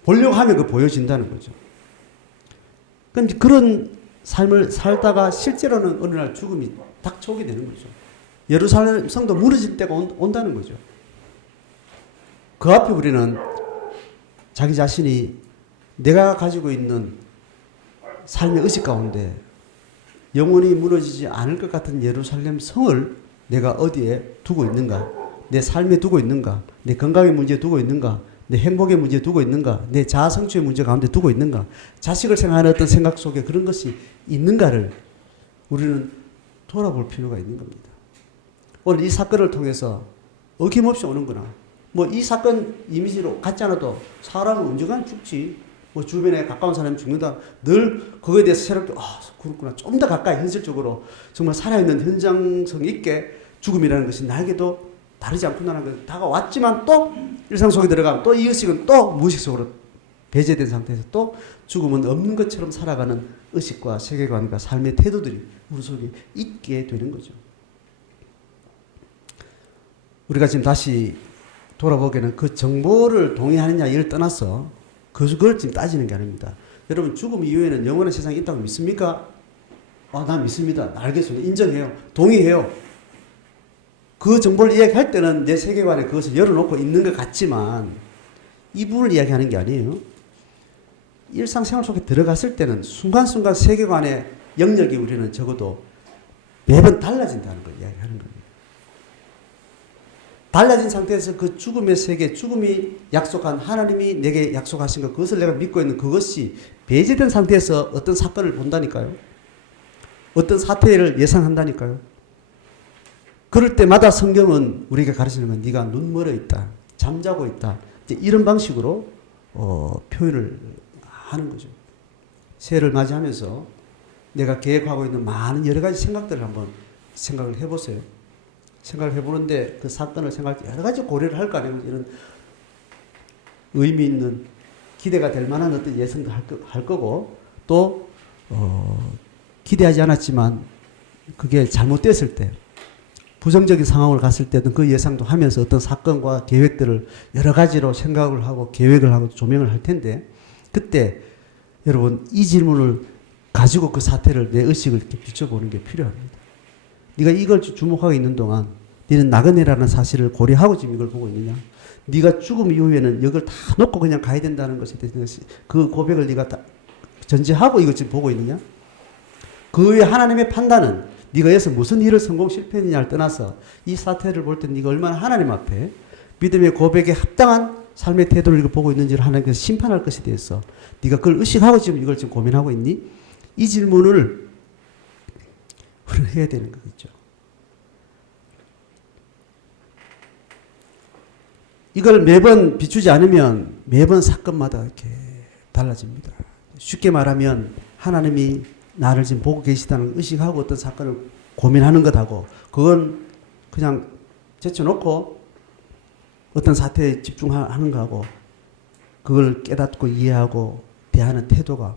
보려고 하면 그 보여진다는 거죠. 그럼 그런 삶을 살다가 실제로는 어느 날 죽음이 닥쳐오게 되는 거죠. 예루살렘 성도 무너질 때가 온다는 거죠. 그 앞에 우리는 자기 자신이 내가 가지고 있는 삶의 의식 가운데 영원히 무너지지 않을 것 같은 예루살렘 성을 내가 어디에 두고 있는가, 내 삶에 두고 있는가, 내 건강의 문제에 두고 있는가, 내 행복의 문제에 두고 있는가, 내 자아 성취의 문제 가운데 두고 있는가, 자식을 생각하는 어떤 생각 속에 그런 것이 있는가를 우리는 돌아볼 필요가 있는 겁니다. 오늘 이 사건을 통해서 어김없이 오는구나. 뭐 이 사건 이미지로 갖지 않아도 사람은 언젠간 죽지. 뭐 주변에 가까운 사람이 죽는다. 늘 그거에 대해서 새롭게, 아, 그렇구나. 좀 더 가까이 현실적으로 정말 살아있는 현장성 있게 죽음이라는 것이 나에게도 다르지 않구나라는 걸 다가왔지만 또 일상 속에 들어가면 또 이 의식은 또 무의식 속으로 배제된 상태에서 또 죽음은 없는 것처럼 살아가는 의식과 세계관과 삶의 태도들이 우리 속에 있게 되는 거죠. 우리가 지금 다시 돌아보기에는 그 정보를 동의하느냐 이를 떠나서 그걸 지금 따지는 게 아닙니다. 여러분, 죽음 이후에는 영원한 세상이 있다고 믿습니까? 아, 난 믿습니다. 알겠습니다. 인정해요. 동의해요. 그 정보를 이야기할 때는 내 세계관에 그것을 열어놓고 있는 것 같지만 이 부분을 이야기하는 게 아니에요. 일상생활 속에 들어갔을 때는 순간순간 세계관의 영역이 우리는 적어도 매번 달라진다는 걸 이야기하는 겁니다. 달라진 상태에서 그 죽음의 세계, 죽음이 약속한, 하나님이 내게 약속하신 것, 그것을 내가 믿고 있는 그것이 배제된 상태에서 어떤 사건을 본다니까요. 어떤 사태를 예상한다니까요. 그럴 때마다 성경은 우리에게 가르치는 건 네가 눈 멀어 있다, 잠자고 있다, 이제 이런 방식으로 표현을 하는 거죠. 새해를 맞이하면서 내가 계획하고 있는 많은 여러 가지 생각들을 한번 생각을 해보세요. 생각을 해보는데 그 사건을 생각할 때 여러 가지 고려를 할 거 아니에요. 이런 의미 있는 기대가 될 만한 어떤 예상도 할 거고, 또 기대하지 않았지만 그게 잘못됐을 때, 부정적인 상황을 갔을 때는 그 예상도 하면서 어떤 사건과 계획들을 여러 가지로 생각을 하고 계획을 하고 조명을 할 텐데, 그때 여러분 이 질문을 가지고 그 사태를, 내 의식을 이렇게 비춰보는 게 필요합니다. 네가 이걸 주목하고 있는 동안 너는 나그네라는 사실을 고려하고 지금 이걸 보고 있느냐? 네가 죽음 이후에는 이걸 다 놓고 그냥 가야 된다는 것에 대해서 그 고백을 네가 다 전제하고 이걸 지금 보고 있느냐? 그 외에 하나님의 판단은 네가 여기서 무슨 일을 성공 실패했느냐를 떠나서 이 사태를 볼 때 네가 얼마나 하나님 앞에 믿음의 고백에 합당한 삶의 태도를 이거 보고 있는지를 하나님께서 심판할 것에 대해서 네가 그걸 의식하고 지금 이걸 지금 고민하고 있니? 이 질문을 우리는 해야 되는 거겠죠. 이걸 매번 비추지 않으면 매번 사건마다 이렇게 달라집니다. 쉽게 말하면 하나님이 나를 지금 보고 계시다는 걸 의식하고 어떤 사건을 고민하는 것하고 그건 그냥 제쳐놓고 어떤 사태에 집중하는 거하고 그걸 깨닫고 이해하고 대하는 태도가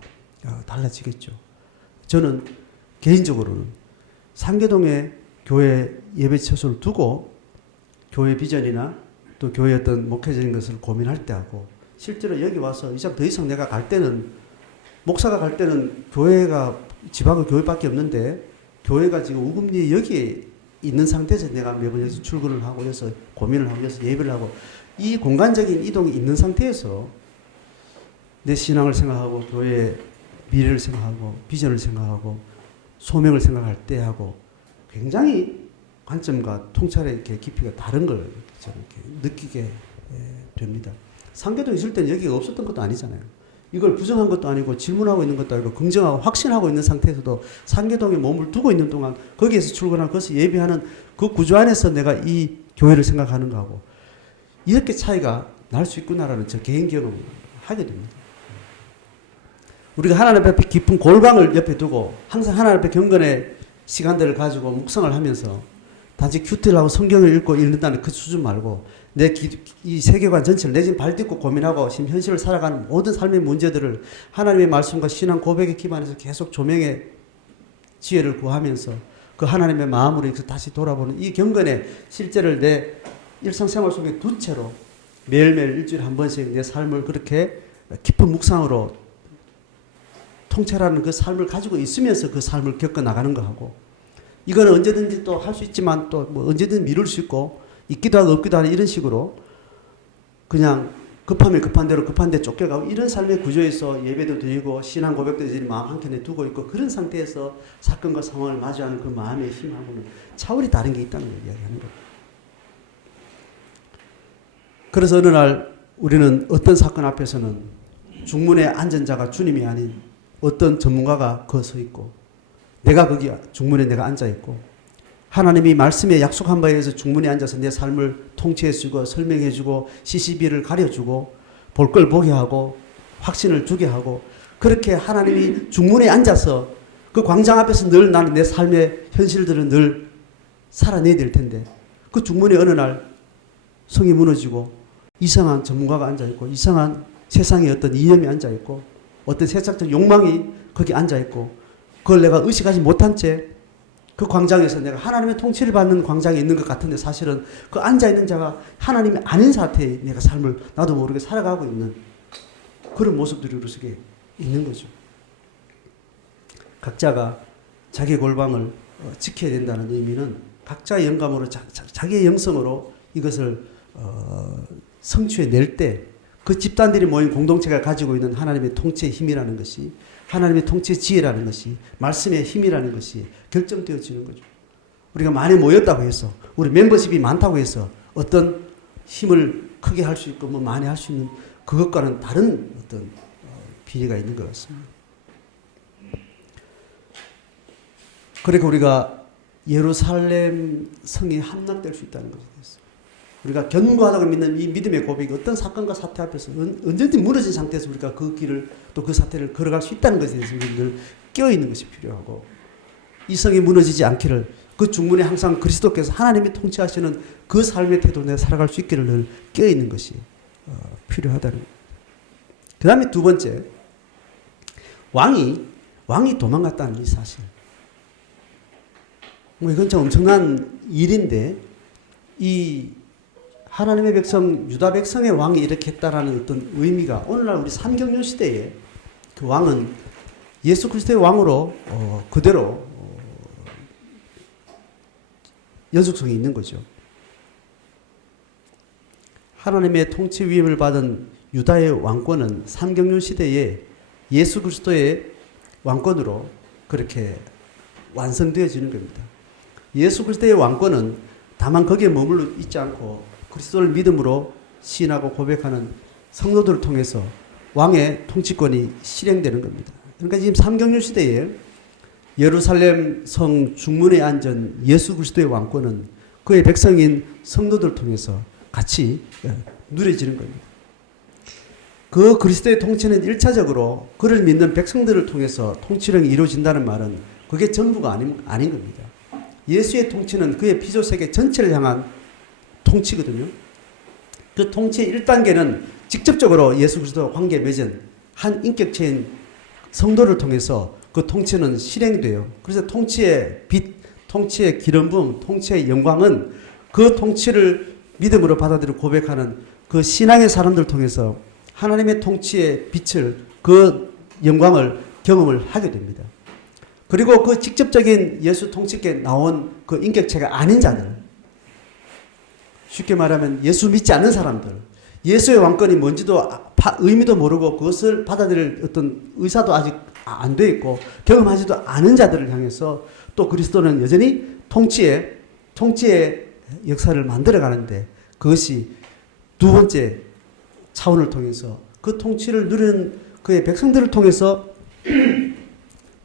달라지겠죠. 저는 개인적으로는 상계동에 교회 예배 처소를 두고 교회 비전이나 또 교회 어떤 목회적인 것을 고민할 때하고 실제로 여기 와서 이제 더 이상 내가 갈 때는 목사가 갈 때는 교회가 집하고 교회밖에 없는데 교회가 지금 우금리에 여기에 있는 상태에서 내가 매번 여기서 출근을 하고 여기서 고민을 하고 여기서 예배를 하고 이 공간적인 이동이 있는 상태에서 내 신앙을 생각하고 교회의 미래를 생각하고 비전을 생각하고 소명을 생각할 때하고 굉장히 관점과 통찰의 이렇게 깊이가 다른 걸 저는 이렇게 느끼게 됩니다. 상계동 있을 때는 여기가 없었던 것도 아니잖아요. 이걸 부정한 것도 아니고 질문하고 있는 것도 아니고 긍정하고 확신하고 있는 상태에서도 상계동에 몸을 두고 있는 동안 거기에서 출근하고 거기서 예배하는 그 구조 안에서 내가 이 교회를 생각하는 거하고 이렇게 차이가 날 수 있구나라는 저 개인 경험을 하게 됩니다. 우리가 하나님 앞에 깊은 골방을 옆에 두고 항상 하나님 앞에 경건의 시간들을 가지고 묵상을 하면서 단지 큐티를 하고 성경을 읽고 읽는다는 그 수준 말고 이 세계관 전체를 내 지금 발딛고 고민하고 지금 현실을 살아가는 모든 삶의 문제들을 하나님의 말씀과 신앙 고백에 기반해서 계속 조명의 지혜를 구하면서 그 하나님의 마음으로 다시 돌아보는 이 경건의 실제를 내 일상생활 속에 두 채로 매일매일 일주일에 한 번씩 내 삶을 그렇게 깊은 묵상으로 통찰하는 그 삶을 가지고 있으면서 그 삶을 겪어 나가는 거하고 이거는 언제든지 또 할 수 있지만 또 뭐 언제든 미룰 수 있고 있기도 하고 없기도 하는 이런 식으로 그냥 급하면 급한 대로 급한 데 쫓겨가고 이런 삶의 구조에서 예배도 드리고 신앙 고백도 드리고 마음 한켠에 두고 있고 그런 상태에서 사건과 상황을 마주하는 그 마음의 힘하고는 차원이 다른 게 있다는 걸 이야기하는 거예요. 그래서 어느 날 우리는 어떤 사건 앞에서는 중문에 앉은 자가 주님이 아닌 어떤 전문가가 거기 서 있고 내가 거기 중문에 내가 앉아 있고 하나님이 말씀에 약속한 바에 의해서 중문에 앉아서 내 삶을 통치해주고 설명해주고 CCTV를 가려주고 볼 걸 보게 하고 확신을 주게 하고 그렇게 하나님이 중문에 앉아서 그 광장 앞에서 늘 나는 내 삶의 현실들을 늘 살아내야 될 텐데 그 중문에 어느 날 성이 무너지고 이상한 전문가가 앉아있고 이상한 세상의 어떤 이념이 앉아있고 어떤 세상적 욕망이 거기 앉아있고 그걸 내가 의식하지 못한 채 그 광장에서 내가 하나님의 통치를 받는 광장에 있는 것 같은데 사실은 그 앉아있는 자가 하나님이 아닌 상태에 내가 삶을 나도 모르게 살아가고 있는 그런 모습들이 우리 속에 있는 거죠. 각자가 자기 골방을 지켜야 된다는 의미는 각자의 영감으로 자기의 영성으로 이것을 성취해낼 때 그 집단들이 모인 공동체가 가지고 있는 하나님의 통치의 힘이라는 것이 하나님의 통치의 지혜라는 것이 말씀의 힘이라는 것이 결정되어지는 거죠. 우리가 많이 모였다고 해서 우리 멤버십이 많다고 해서 어떤 힘을 크게 할 수 있고 뭐 많이 할 수 있는 그것과는 다른 어떤 비례가 있는 것 같습니다. 그러니까 우리가 예루살렘 성이 함락될 수 있다는 것이 됐어요. 우리가 견고하다고 믿는 이 믿음의 고백이 어떤 사건과 사태 앞에서 언제든지 무너진 상태에서 우리가 그 길을 또 그 사태를 걸어갈 수 있다는 것에 대해서 우리들 깨어있는 것이 필요하고 이 성이 무너지지 않기를 그 중문에 항상 그리스도께서 하나님이 통치하시는 그 삶의 태도로 내가 살아갈 수 있기를 늘 깨어있는 것이 필요하다는 거예요. 그 다음에 두 번째 왕이 도망갔다는 이 사실. 뭐 이건 참 엄청난 일인데 이 하나님의 백성 유다 백성의 왕이 이렇게 했다라는 어떤 의미가 오늘날 우리 삼경륜 시대에 그 왕은 예수 그리스도의 왕으로 그대로 연속성이 있는 거죠. 하나님의 통치 위임을 받은 유다의 왕권은 삼경륜 시대에 예수 그리스도의 왕권으로 그렇게 완성되어지는 겁니다. 예수 그리스도의 왕권은 다만 거기에 머물러 있지 않고 그리스도를 믿음으로 시인하고 고백하는 성도들을 통해서 왕의 통치권이 실행되는 겁니다. 그러니까 지금 삼경륜 시대에 예루살렘 성 중문에 앉은 예수 그리스도의 왕권은 그의 백성인 성도들을 통해서 같이 누려지는 겁니다. 그 그리스도의 통치는 1차적으로 그를 믿는 백성들을 통해서 통치력이 이루어진다는 말은 그게 전부가 아닌 겁니다. 예수의 통치는 그의 피조세계 전체를 향한 통치거든요. 그 통치의 1단계는 직접적으로 예수 그리스도와 관계 맺은 한 인격체인 성도를 통해서 그 통치는 실행돼요. 그래서 통치의 빛, 통치의 기름 부음, 통치의 영광은 그 통치를 믿음으로 받아들이고 고백하는 그 신앙의 사람들을 통해서 하나님의 통치의 빛을, 그 영광을 경험을 하게 됩니다. 그리고 그 직접적인 예수 통치께 나온 그 인격체가 아닌 자들, 쉽게 말하면 예수 믿지 않는 사람들, 예수의 왕권이 뭔지도 의미도 모르고 그것을 받아들일 어떤 의사도 아직 안 돼 있고 경험하지도 않은 자들을 향해서 또 그리스도는 여전히 통치의 역사를 만들어 가는데, 그것이 두 번째 차원을 통해서 그 통치를 누리는 그의 백성들을 통해서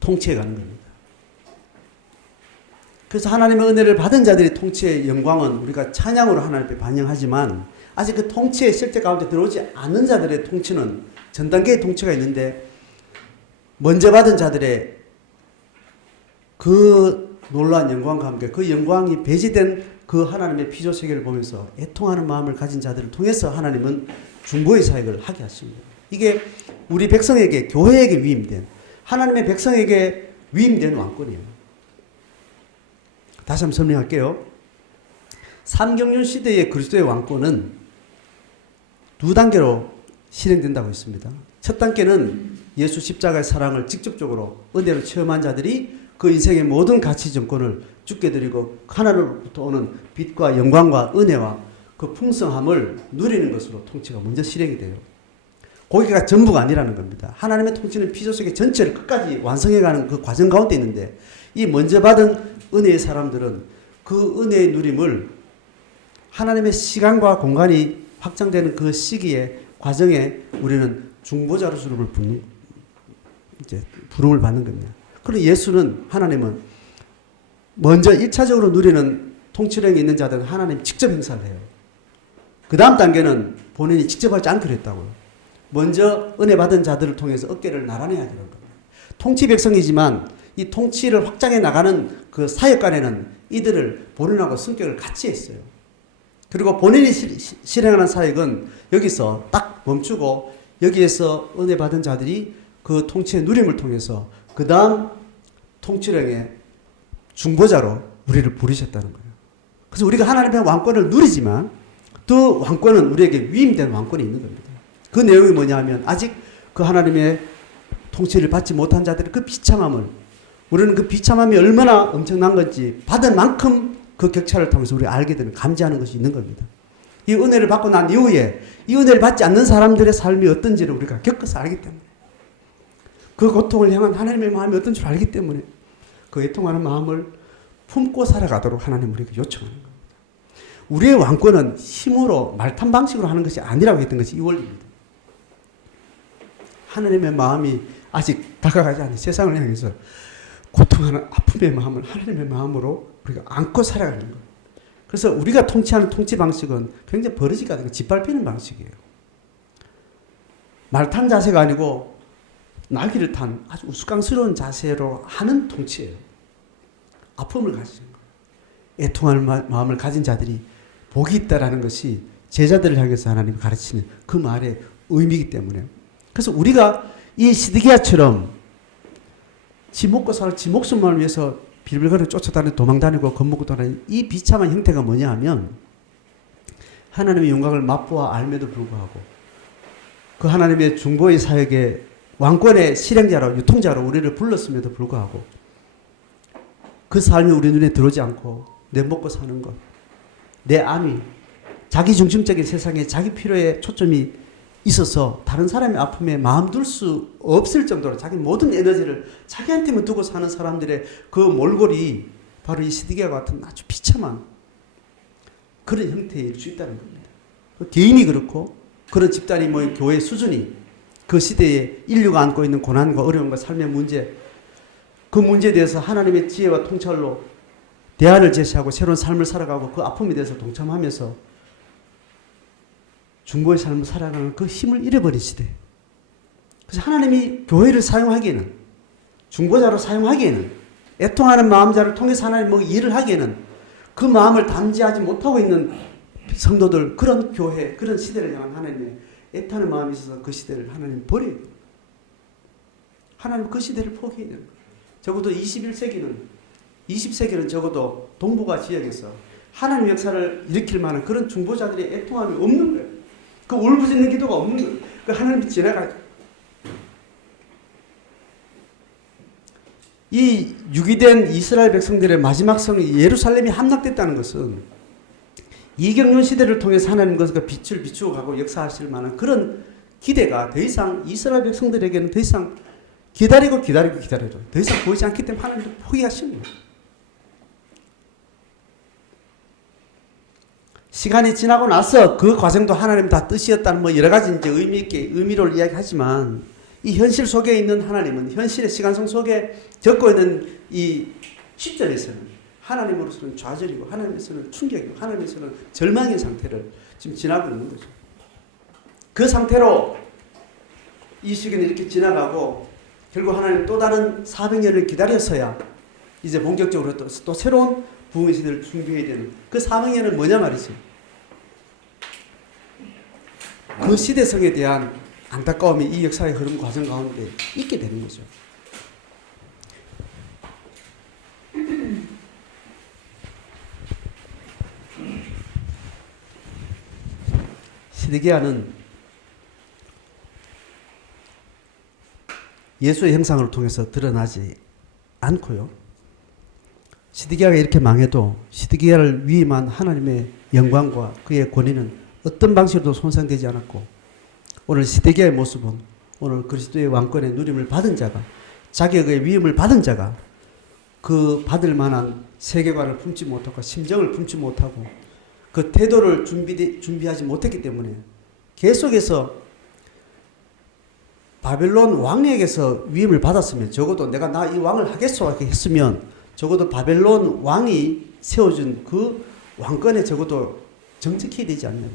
통치해 가는 겁니다. 그래서 하나님의 은혜를 받은 자들이 통치의 영광은 우리가 찬양으로 하나님께 반영하지만, 아직 그 통치의 실제 가운데 들어오지 않는 자들의 통치는 전 단계의 통치가 있는데, 먼저 받은 자들의 그 놀라운 영광과 함께 그 영광이 배제된 그 하나님의 피조 세계를 보면서 애통하는 마음을 가진 자들을 통해서 하나님은 중보의 사역을 하게 하십니다. 이게 우리 백성에게, 교회에게 위임된, 하나님의 백성에게 위임된 왕권이에요. 다시 한번 설명할게요. 삼경륜 시대의 그리스도의 왕권은 두 단계로 실행된다고 했습니다. 첫 단계는 예수 십자가의 사랑을 직접적으로 은혜로 체험한 자들이 그 인생의 모든 가치 정권을 주께 드리고 하나님으로부터 오는 빛과 영광과 은혜와 그 풍성함을 누리는 것으로 통치가 먼저 실행이 돼요. 거기가 전부가 아니라는 겁니다. 하나님의 통치는 피조세계 전체를 끝까지 완성해가는 그 과정 가운데 있는데, 이 먼저 받은 은혜의 사람들은 그 은혜의 누림을 하나님의 시간과 공간이 확장되는 그 시기에 과정에 우리는 중보자로서를 부름을 받는 겁니다. 그리고 예수는, 하나님은 먼저 1차적으로 누리는 통치력이 있는 자들은 하나님 직접 행사를 해요. 그 다음 단계는 본인이 직접 하지 않기로 했다고요. 먼저 은혜 받은 자들을 통해서 어깨를 나란히 하게 된 겁니다. 통치 백성이지만 이 통치를 확장해 나가는 그 사역간에는 이들을 본인하고 성격을 같이 했어요. 그리고 본인이 실행하는 사역은 여기서 딱 멈추고, 여기에서 은혜 받은 자들이 그 통치의 누림을 통해서 그 다음 통치령의 중보자로 우리를 부르셨다는 거예요. 그래서 우리가 하나님의 왕권을 누리지만 그 왕권은 우리에게 위임된 왕권이 있는 겁니다. 그 내용이 뭐냐 하면, 아직 그 하나님의 통치를 받지 못한 자들의 그 비참함을, 우리는 그 비참함이 얼마나 엄청난 건지 받은 만큼 그 격차를 통해서 우리가 알게 되는, 감지하는 것이 있는 겁니다. 이 은혜를 받고 난 이후에 이 은혜를 받지 않는 사람들의 삶이 어떤지를 우리가 겪어서 알기 때문에, 그 고통을 향한 하나님의 마음이 어떤 줄 알기 때문에 그 애통하는 마음을 품고 살아가도록 하나님 우리에게 요청하는 겁니다. 우리의 왕권은 힘으로, 말탄 방식으로 하는 것이 아니라고 했던 것이 이 원리입니다. 하나님의 마음이 아직 다가가지 않은 세상을 향해서 고통하는 아픔의 마음을 하나님의 마음으로 우리가 안고 살아가는 거예요. 그래서 우리가 통치하는 통치 방식은 굉장히 버릇이 같은 짓밟히는 방식이에요. 말탄 자세가 아니고 날개를 탄 아주 우스꽝스러운 자세로 하는 통치예요. 아픔을 가지는 거예요. 애통하는 마음을 가진 자들이 복이 있다라는 것이 제자들을 향해서 하나님이 가르치는 그 말의 의미이기 때문에, 그래서 우리가 이 시드기야처럼 지 먹고 살, 지 목숨만을 위해서 빌빌거리고 쫓아다니고 도망다니고 겁먹고 다니는 이 비참한 형태가 뭐냐 하면, 하나님의 영광을 맛보아 알매도 불구하고 그 하나님의 중보의 사역에 왕권의 실행자로, 유통자로 우리를 불렀음에도 불구하고 그 삶이 우리 눈에 들어오지 않고 내 먹고 사는 것, 내 암이, 자기 중심적인 세상에 자기 필요에 초점이 있어서 다른 사람의 아픔에 마음 둘 수 없을 정도로 자기 모든 에너지를 자기한테만 두고 사는 사람들의 그 몰골이 바로 이 시드기야 같은 아주 비참한 그런 형태일 수 있다는 겁니다. 개인이 그렇고 그런 집단이 뭐 교회 수준이 그 시대에 인류가 안고 있는 고난과 어려움과 삶의 문제 그 문제에 대해서 하나님의 지혜와 통찰로 대안을 제시하고 새로운 삶을 살아가고 그 아픔에 대해서 동참하면서 중보의 삶을 살아가는 그 힘을 잃어버린 시대. 그래서 하나님이 교회를 사용하기에는 중보자로 사용하기에는 애통하는 마음자를 통해서 하나님 뭐 일을 하기에는 그 마음을 담지하지 못하고 있는 성도들 그런 교회 그런 시대를 향한 하나님의 애타는 마음이 있어서 그 시대를 하나님 버려야 돼요. 하나님 그 시대를 포기해야 되는 거예요. 적어도 20세기는 적어도 동북아 지역에서 하나님 역사를 일으킬 만한 그런 중보자들의 애통함이 없는 거예요. 그 울부짖는 기도가 없는 거예요. 그 하나님이 지나가죠. 이 유기된 이스라엘 백성들의 마지막 성이 예루살렘이 함락됐다는 것은 이경륜 시대를 통해서 하나님께서 그 빛을 비추어 가고 역사하실 만한 그런 기대가 더 이상 이스라엘 백성들에게는 더 이상 기다려도 더 이상 보이지 않기 때문에 하나님도 포기하신 거예요. 시간이 지나고 나서 그 과정도 하나님 다 뜻이었다는 뭐 여러 가지 이제 의미 있게 의미를 이야기하지만 이 현실 속에 있는 하나님은 현실의 시간성 속에 적고 있는 이 시점에서는 하나님으로서는 좌절이고 하나님에서는 충격이고 하나님에서는 절망의 상태를 지금 지나고 있는 거죠. 그 상태로 이 시간이 이렇게 지나가고 결국 하나님 또 다른 400년을 기다려서야 이제 본격적으로 또 새로운 부흥의 시대를 준비해야 되는 그 400년은 뭐냐 말이죠. 그 시대성에 대한 안타까움이 이 역사의 흐름 과정 가운데 있게 되는 거죠. 시드기야는 예수의 형상을 통해서 드러나지 않고요. 시드기야가 이렇게 망해도 시드기야를 위임한 하나님의 영광과 그의 권위는 어떤 방식으로도 손상되지 않았고 오늘 시드기야의 모습은 오늘 그리스도의 왕권의 누림을 받은 자가 자격의 위임을 받은 자가 그 받을 만한 세계관을 품지 못하고 심정을 품지 못하고 그 태도를 준비하지 못했기 때문에 계속해서 바벨론 왕에게서 위임을 받았으면 적어도 내가 나 이 왕을 하겠소 이렇게 했으면 적어도 바벨론 왕이 세워준 그 왕권에 적어도 정직해야 되지 않냐.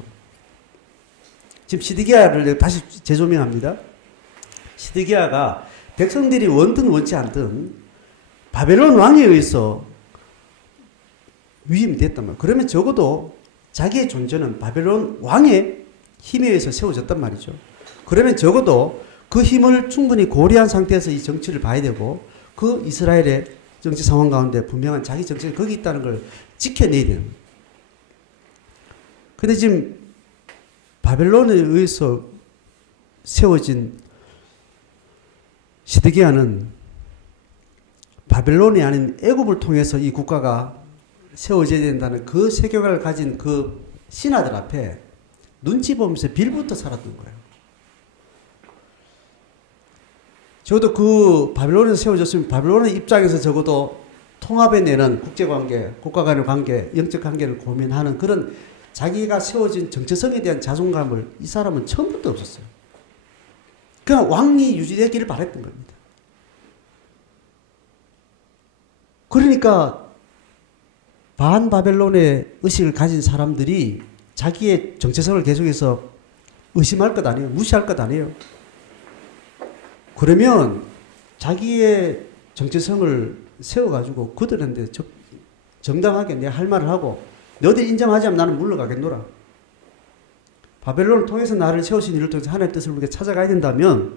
지금 시드기야를 다시 재조명합니다. 시드기야가 백성들이 원든 원치 않든 바벨론 왕에 의해서 위임됐단 말이에요. 그러면 적어도 자기의 존재는 바벨론 왕의 힘에 의해서 세워졌단 말이죠. 그러면 적어도 그 힘을 충분히 고려한 상태에서 이 정치를 봐야 되고 그 이스라엘의 정치 상황 가운데 분명한 자기 정치가 거기 있다는 걸 지켜내야 되는 거예요. 근데 지금 바벨론에 의해서 세워진 시드기야는 바벨론이 아닌 애굽을 통해서 이 국가가 세워져야 된다는 그 세계관을 가진 그 신하들 앞에 눈치 보면서 빌부터 살았던 거예요. 적어도 그 바벨론에서 세워졌으면 바벨론의 입장에서 적어도 통합해내는 국제관계, 국가 간의 관계, 영적 관계를 고민하는 그런 자기가 세워진 정체성에 대한 자존감을 이 사람은 처음부터 없었어요. 그냥 왕이 유지되기를 바랬던 겁니다. 그러니까 반바벨론의 의식을 가진 사람들이 자기의 정체성을 계속해서 의심할 것 아니에요. 무시할 것 아니에요. 그러면 자기의 정체성을 세워가지고 그들한테 정당하게 내 할 말을 하고 너희들이 인정하지 않으면 나는 물러가겠노라. 바벨론을 통해서 나를 세우신 일을 통해서 하나님의 뜻을 우리가 찾아가야 된다면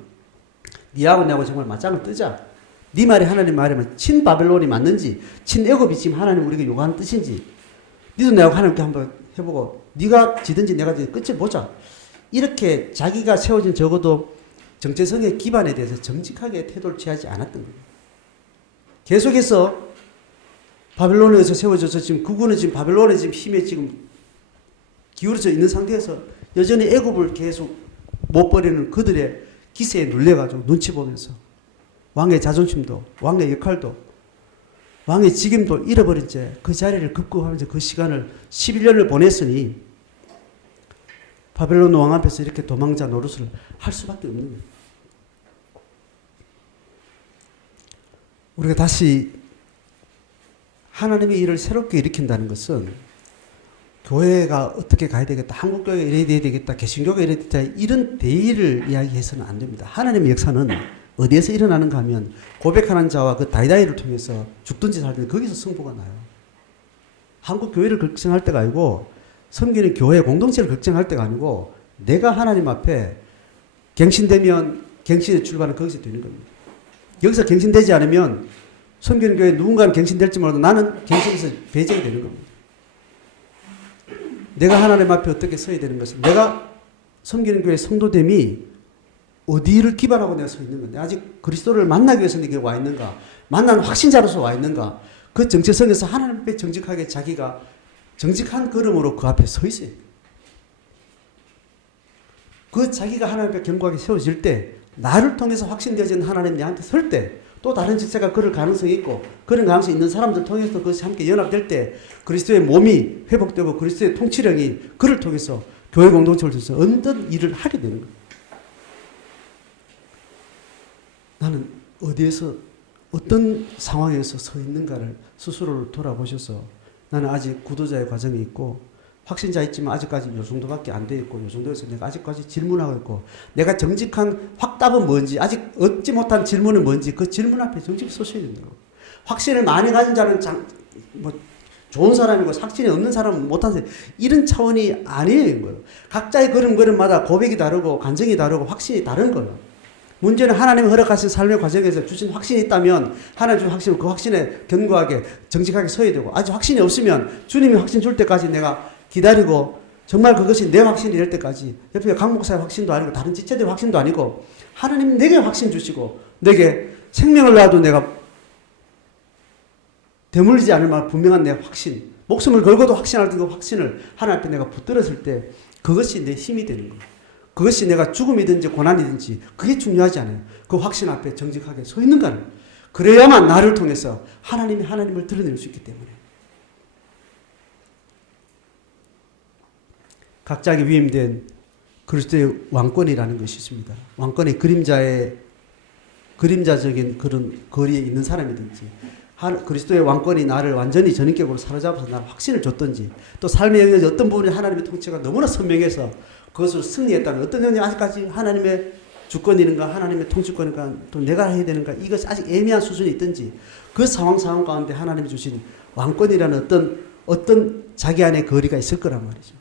니하고 내하고 정말 맞짱을 뜨자. 네 말이 하나님 말이면 친바벨론이 맞는지 친애굽이 지금 하나님 우리가 요구하는 뜻인지 니도 내하고 하나님께 한번 해보고 네가 지든지 내가 지든지 끝을 보자. 이렇게 자기가 세워진 적어도 정체성의 기반에 대해서 정직하게 태도를 취하지 않았던 거예요. 계속해서 바벨론에서 세워져서 지금 그분은 지금 바벨론의 지금 힘에 지금 기울어져 있는 상태에서 여전히 애굽을 계속 못 버리는 그들의 기세에 눌려가지고 눈치 보면서 왕의 자존심도 왕의 역할도 왕의 직임도 잃어버린 채 그 자리를 급급하면서 그 시간을 11년을 보냈으니 바벨론 왕 앞에서 이렇게 도망자 노릇을 할 수밖에 없는 거예요. 우리가 다시 하나님의 일을 새롭게 일으킨다는 것은 교회가 어떻게 가야 되겠다, 한국교회가 이래야 되겠다, 개신교가 이래야 되겠다, 이런 대의를 이야기해서는 안 됩니다. 하나님의 역사는 어디에서 일어나는가 하면 고백하는 자와 그 다이다이를 통해서 죽든지 살든지 거기서 승부가 나요. 한국교회를 걱정할 때가 아니고 섬기는 교회 공동체를 걱정할 때가 아니고 내가 하나님 앞에 갱신되면 갱신의 출발은 거기서 되는 겁니다. 여기서 갱신되지 않으면 섬기는 교회 누군가는 갱신될지 몰라도 나는 갱신에서 배제가 되는 겁니다. 내가 하나님 앞에 어떻게 서야 되는 것은 내가 섬기는 교회 성도됨이 어디를 기반하고 내가 서 있는 건데 아직 그리스도를 만나기 위해서 내게 와 있는가, 만나는 확신자로서 와 있는가, 그 정체성에서 하나님 앞에 정직하게 자기가 정직한 걸음으로 그 앞에 서 있어요. 그 자기가 하나님 앞에 견고하게 세워질 때 나를 통해서 확신되어진 하나님 내한테 설 때 또 다른 지체가 그럴 가능성이 있고 그런 가능성이 있는 사람들 통해서 그것이 함께 연합될 때 그리스도의 몸이 회복되고 그리스도의 통치력이 그를 통해서 교회 공동체를 통해서 어떤 일을 하게 되는 거예요. 나는 어디에서 어떤 상황에서 서 있는가를 스스로를 돌아보셔서 나는 아직 구도자의 과정이 있고 확신자 있지만 아직까지 요 정도밖에 안 돼 있고 요 정도에서 내가 아직까지 질문하고 있고 내가 정직한 확답은 뭔지 아직 얻지 못한 질문은 뭔지 그 질문 앞에 정직히 서셔야 된다고. 확신을 많이 가진 자는 좋은 사람이고 확신이 없는 사람은 못한 사람 이런 차원이 아니에요. 거예요. 각자의 걸음걸음마다 고백이 다르고 감정이 다르고 확신이 다른 거예요. 문제는 하나님이 허락하신 삶의 과정에서 주신 확신이 있다면 하나님 주신 확신 그 확신에 견고하게 정직하게 서야 되고 아직 확신이 없으면 주님이 확신 줄 때까지 내가 기다리고 정말 그것이 내 확신이 될 때까지 옆에 강 목사의 확신도 아니고 다른 지체들의 확신도 아니고 하나님 내게 확신 주시고 내게 생명을 놔도 내가 되물리지 않을 만한 분명한 내 확신 목숨을 걸고도 확신할 그 확신을 하나님 앞에 내가 붙들었을 때 그것이 내 힘이 되는 거예요. 그것이 내가 죽음이든지 고난이든지 그게 중요하지 않아요. 그 확신 앞에 정직하게 서 있는가는 그래야만 나를 통해서 하나님이 하나님을 드러낼 수 있기 때문에 각자에게 위임된 그리스도의 왕권이라는 것이 있습니다. 왕권의 그림자적인 그런 거리에 있는 사람이든지 그리스도의 왕권이 나를 완전히 전인격으로 사로잡아서 나를 확신을 줬든지 또 삶의 영역에 어떤 부분에 하나님의 통치가 너무나 선명해서 그것을 승리했다면 어떤 영역이 아직까지 하나님의 주권이는가 하나님의 통치권인가 또 내가 해야 되는가 이것이 아직 애매한 수준이 있든지 그 상황 가운데 하나님이 주신 왕권이라는 어떤 자기 안에 거리가 있을 거란 말이죠.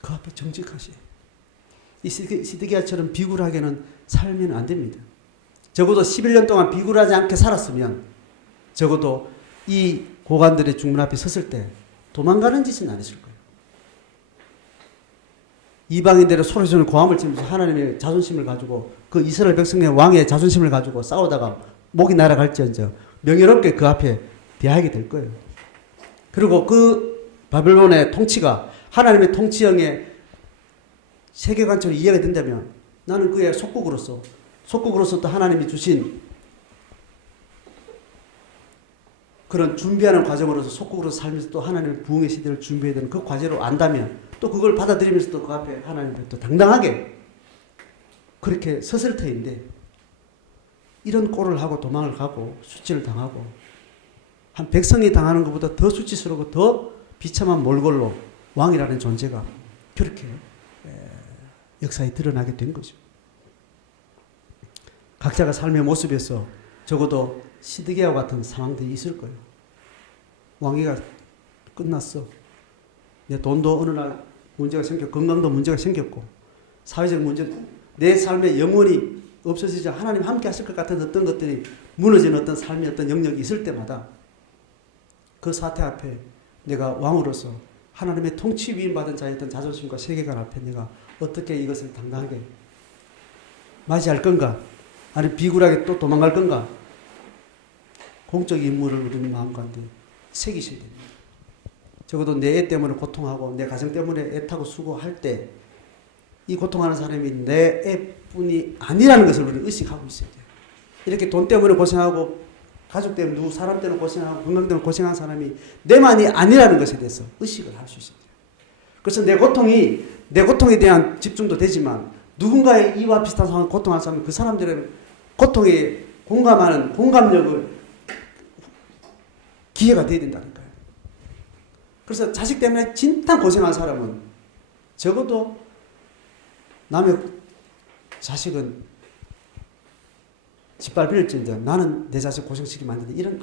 그 앞에 정직하시에요. 이 시드기야처럼 비굴하게는 살면 안 됩니다. 적어도 11년 동안 비굴하지 않게 살았으면 적어도 이 고관들의 중문 앞에 섰을 때 도망가는 짓은 안 했을 거예요. 이방인들의 소리지르는 고함을 치면서 하나님의 자존심을 가지고 그 이스라엘 백성의 왕의 자존심을 가지고 싸우다가 목이 날아갈지언정 명예롭게 그 앞에 대하게 될 거예요. 그리고 그 바벨론의 통치가 하나님의 통치형의 세계관처럼 이해가 된다면 나는 그의 속국으로서 또 하나님이 주신 그런 준비하는 과정으로서 속국으로서 살면서 또 하나님의 부흥의 시대를 준비해야 되는 그 과제로 안다면 또 그걸 받아들이면서 또 그 앞에 하나님 앞에 또 당당하게 그렇게 섰을 터인데 이런 꼴을 하고 도망을 가고 수치를 당하고 한 백성이 당하는 것보다 더 수치스러우고 더 비참한 몰골로 왕이라는 존재가 그렇게 역사에 드러나게 된 거죠. 각자가 삶의 모습에서 적어도 시드기야와 같은 상황들이 있을 거예요. 왕위가 끝났어. 내 돈도 어느 날 문제가 생겼고 건강도 문제가 생겼고 사회적 문제 내 삶의 영혼이 없어지자 하나님 함께 하실 것 같은 어떤 것들이 무너지는 어떤 삶의 어떤 영역이 있을 때마다 그 사태 앞에 내가 왕으로서 하나님의 통치 위임받은 자의 어떤 자존심과 세계관 앞에 내가 어떻게 이것을 당당하게 맞이할 건가? 아니면 비굴하게 또 도망갈 건가? 공적 임무를 우리는 마음 가운데 새기셔야 됩니다. 적어도 내 애 때문에 고통하고 내 가정 때문에 애타고 수고할 때 이 고통하는 사람이 내 애뿐이 아니라는 것을 우리는 의식하고 있어야 돼요. 이렇게 돈 때문에 고생하고 가족 때문에 누구 사람 때문에 고생하고 건강 때문에 고생한 사람이 내만이 아니라는 것에 대해서 의식을 할 수 있어야 돼요. 그래서 내 고통에 대한 집중도 되지만 누군가의 이와 비슷한 상황 고통할 사람은 그 사람들의 고통에 공감하는 공감력을 기회가 돼야 된다는 거예요. 그래서 자식 때문에 진짜 고생한 사람은 적어도 남의 자식은 짓밟을지언정 나는 내 자식 고생시키면 안 된다. 이런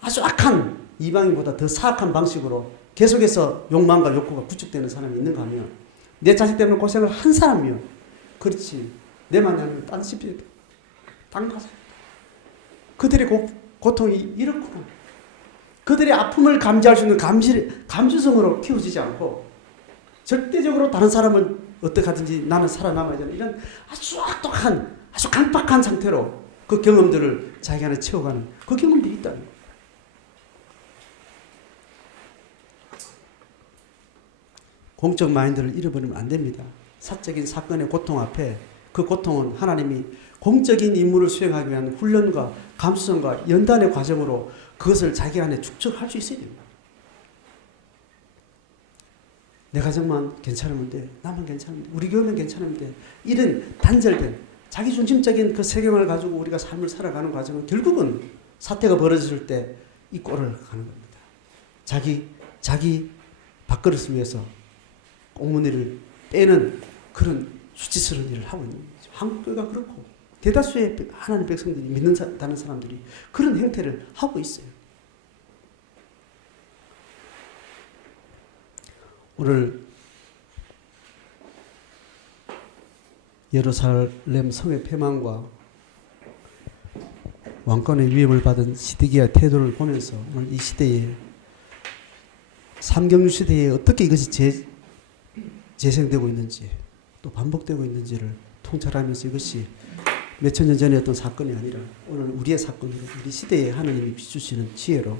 아주 악한 이방인보다 더 사악한 방식으로 계속해서 욕망과 욕구가 구축되는 사람이 있는가 하면 내 자식 때문에 고생을 한 사람이요. 그렇지. 내만 아니면 딴 집에 딴 가서 그들의 고통이 이렇구나. 그들의 아픔을 감지할 수 있는 감수성으로 키워지지 않고 절대적으로 다른 사람을 어떻게 하든지 나는 살아남아야 되는 이런 아주 악독한 아주 강박한 상태로 그 경험들을 자기 안에 채워가는 그 경험들이 있다는 거예요. 공적 마인드를 잃어버리면 안 됩니다. 사적인 사건의 고통 앞에 그 고통은 하나님이 공적인 임무를 수행하기 위한 훈련과 감수성과 연단의 과정으로 그것을 자기 안에 축적할 수 있어야 됩니다. 내 가정만 괜찮으면 돼. 나만 괜찮으면 돼. 우리 교회만 괜찮으면 돼. 이런 단절된 자기중심적인 그 세계관을 가지고 우리가 삶을 살아가는 과정은 결국은 사태가 벌어질 때 이 꼴을 가는 겁니다. 자기 밥그릇을 위해서 꽁무니를 빼는 그런 수치스러운 일을 하고 있는 거죠. 한국교회가 그렇고 대다수의 하나님 백성들이 믿는다는 사람들이 그런 행태를 하고 있어요. 오늘 예루살렘 성의 폐망과 왕권의 위협을 받은 시드기야의 태도를 보면서 오늘 이 시대에 삼경유 시대에 어떻게 이것이 재생되고 있는지 또 반복되고 있는지를 통찰하면서 이것이 몇천 년 전의 어떤 사건이 아니라 오늘 우리의 사건으로 우리 시대에 하나님이 비추시는 지혜로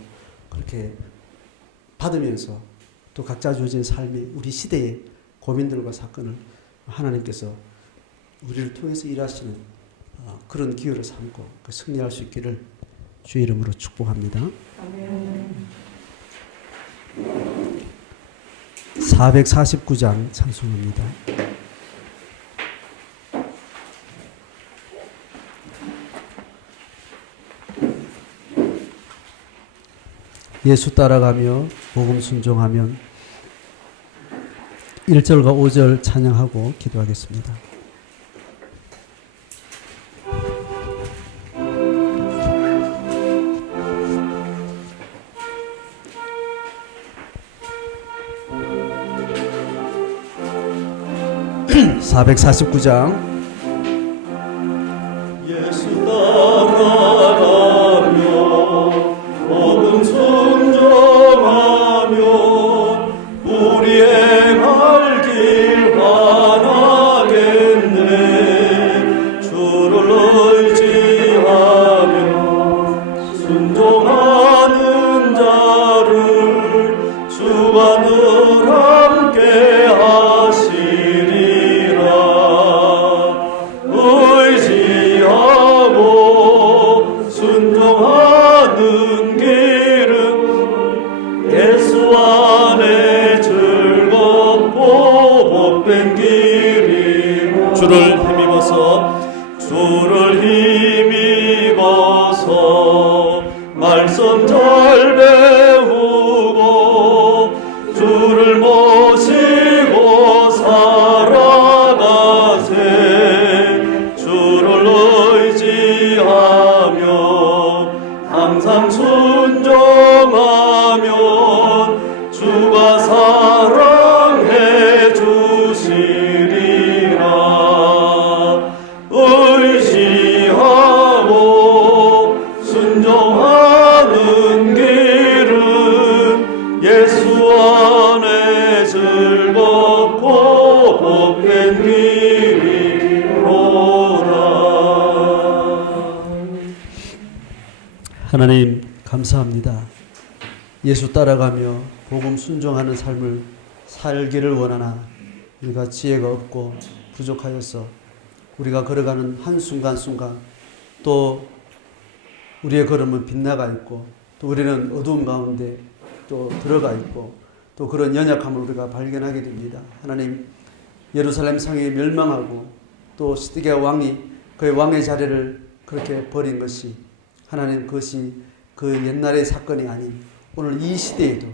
그렇게 받으면서 또 각자 주어진 삶의 우리 시대의 고민들과 사건을 하나님께서 우리를 통해서 일하시는 그런 기회를 삼고 승리할 수 있기를 주의 이름으로 축복합니다. 아멘. 449장 찬송합니다. 예수 따라가며 복음 순종하면 1절과 5절 찬양하고 기도하겠습니다. (449장) 예수 따라가며 복음 순종하며 우리 행할 길 바라겠네. 주를 의지하며 순종하는 자를 주가 늘 함께 하시리라. 의지하고 순종하는 길은 예수 안에 즐겁고 복된 길이라. 주를 힘입어서 말씀 잘 배우고 주를 모시고 살아가세. 주를 의지하며 항상 순종하면 주가 사랑해 주시리라. 의지하고 순종하는 길은 예수 안에 즐겁고 복된 길이로다. 하나님 감사합니다. 예수 따라가며 복음 순종하는 삶을 살기를 원하나 우리가 지혜가 없고 부족하여서 우리가 걸어가는 한순간순간 또 우리의 걸음은 빗나가 있고 또 우리는 어두움 가운데 또 들어가 있고 또 그런 연약함을 우리가 발견하게 됩니다. 하나님, 예루살렘 성이 멸망하고 또 시드기야 왕이 그의 왕의 자리를 그렇게 버린 것이 하나님, 그것이 그 옛날의 사건이 아닌 오늘 이 시대에도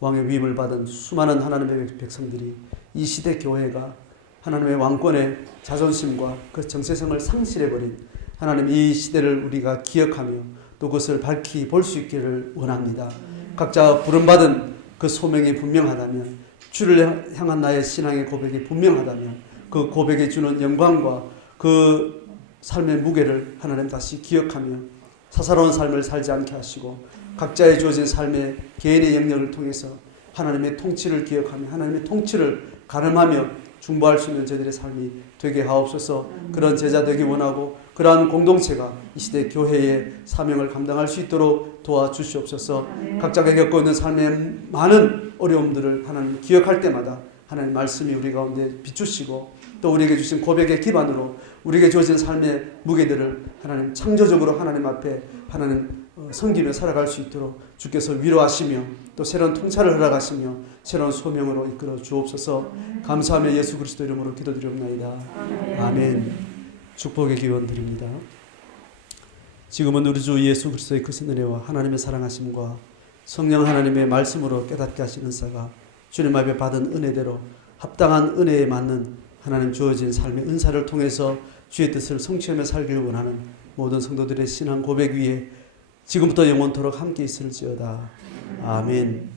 왕의 위임을 받은 수많은 하나님의 백성들이 이 시대 교회가 하나님의 왕권의 자존심과 그 정체성을 상실해버린 하나님, 이 시대를 우리가 기억하며 또 그것을 밝히 볼 수 있기를 원합니다. 각자 부름받은 그 소명이 분명하다면, 주를 향한 나의 신앙의 고백이 분명하다면 그 고백이 주는 영광과 그 삶의 무게를 하나님 다시 기억하며 사사로운 삶을 살지 않게 하시고 각자의 주어진 삶의 개인의 영역을 통해서 하나님의 통치를 기억하며 하나님의 통치를 가늠하며 중보할 수 있는 저희들의 삶이 되게 하옵소서. 그런 제자 되기 원하고 그러한 공동체가 이 시대 교회의 사명을 감당할 수 있도록 도와주시옵소서. 각자가 겪고 있는 삶의 많은 어려움들을 하나님 기억할 때마다 하나님 말씀이 우리 가운데 비추시고 또 우리에게 주신 고백의 기반으로 우리에게 주어진 삶의 무게들을 하나님 창조적으로 하나님 앞에 하나님 섬기며 살아갈 수 있도록 주께서 위로하시며 또 새로운 통찰을 허락하시며 새로운 소명으로 이끌어 주옵소서. 감사하며 예수 그리스도 이름으로 기도드리옵나이다. 아멘. 축복의 기원 드립니다. 지금은 우리 주 예수 그리스도의 크신 은혜와 하나님의 사랑하심과 성령 하나님의 말씀으로 깨닫게 하시는 사가 주님 앞에 받은 은혜대로 합당한 은혜에 맞는 하나님 주어진 삶의 은사를 통해서 주의 뜻을 성취하며 살기를 원하는 모든 성도들의 신앙 고백 위에 지금부터 영원토록 함께 있을지어다. 아멘.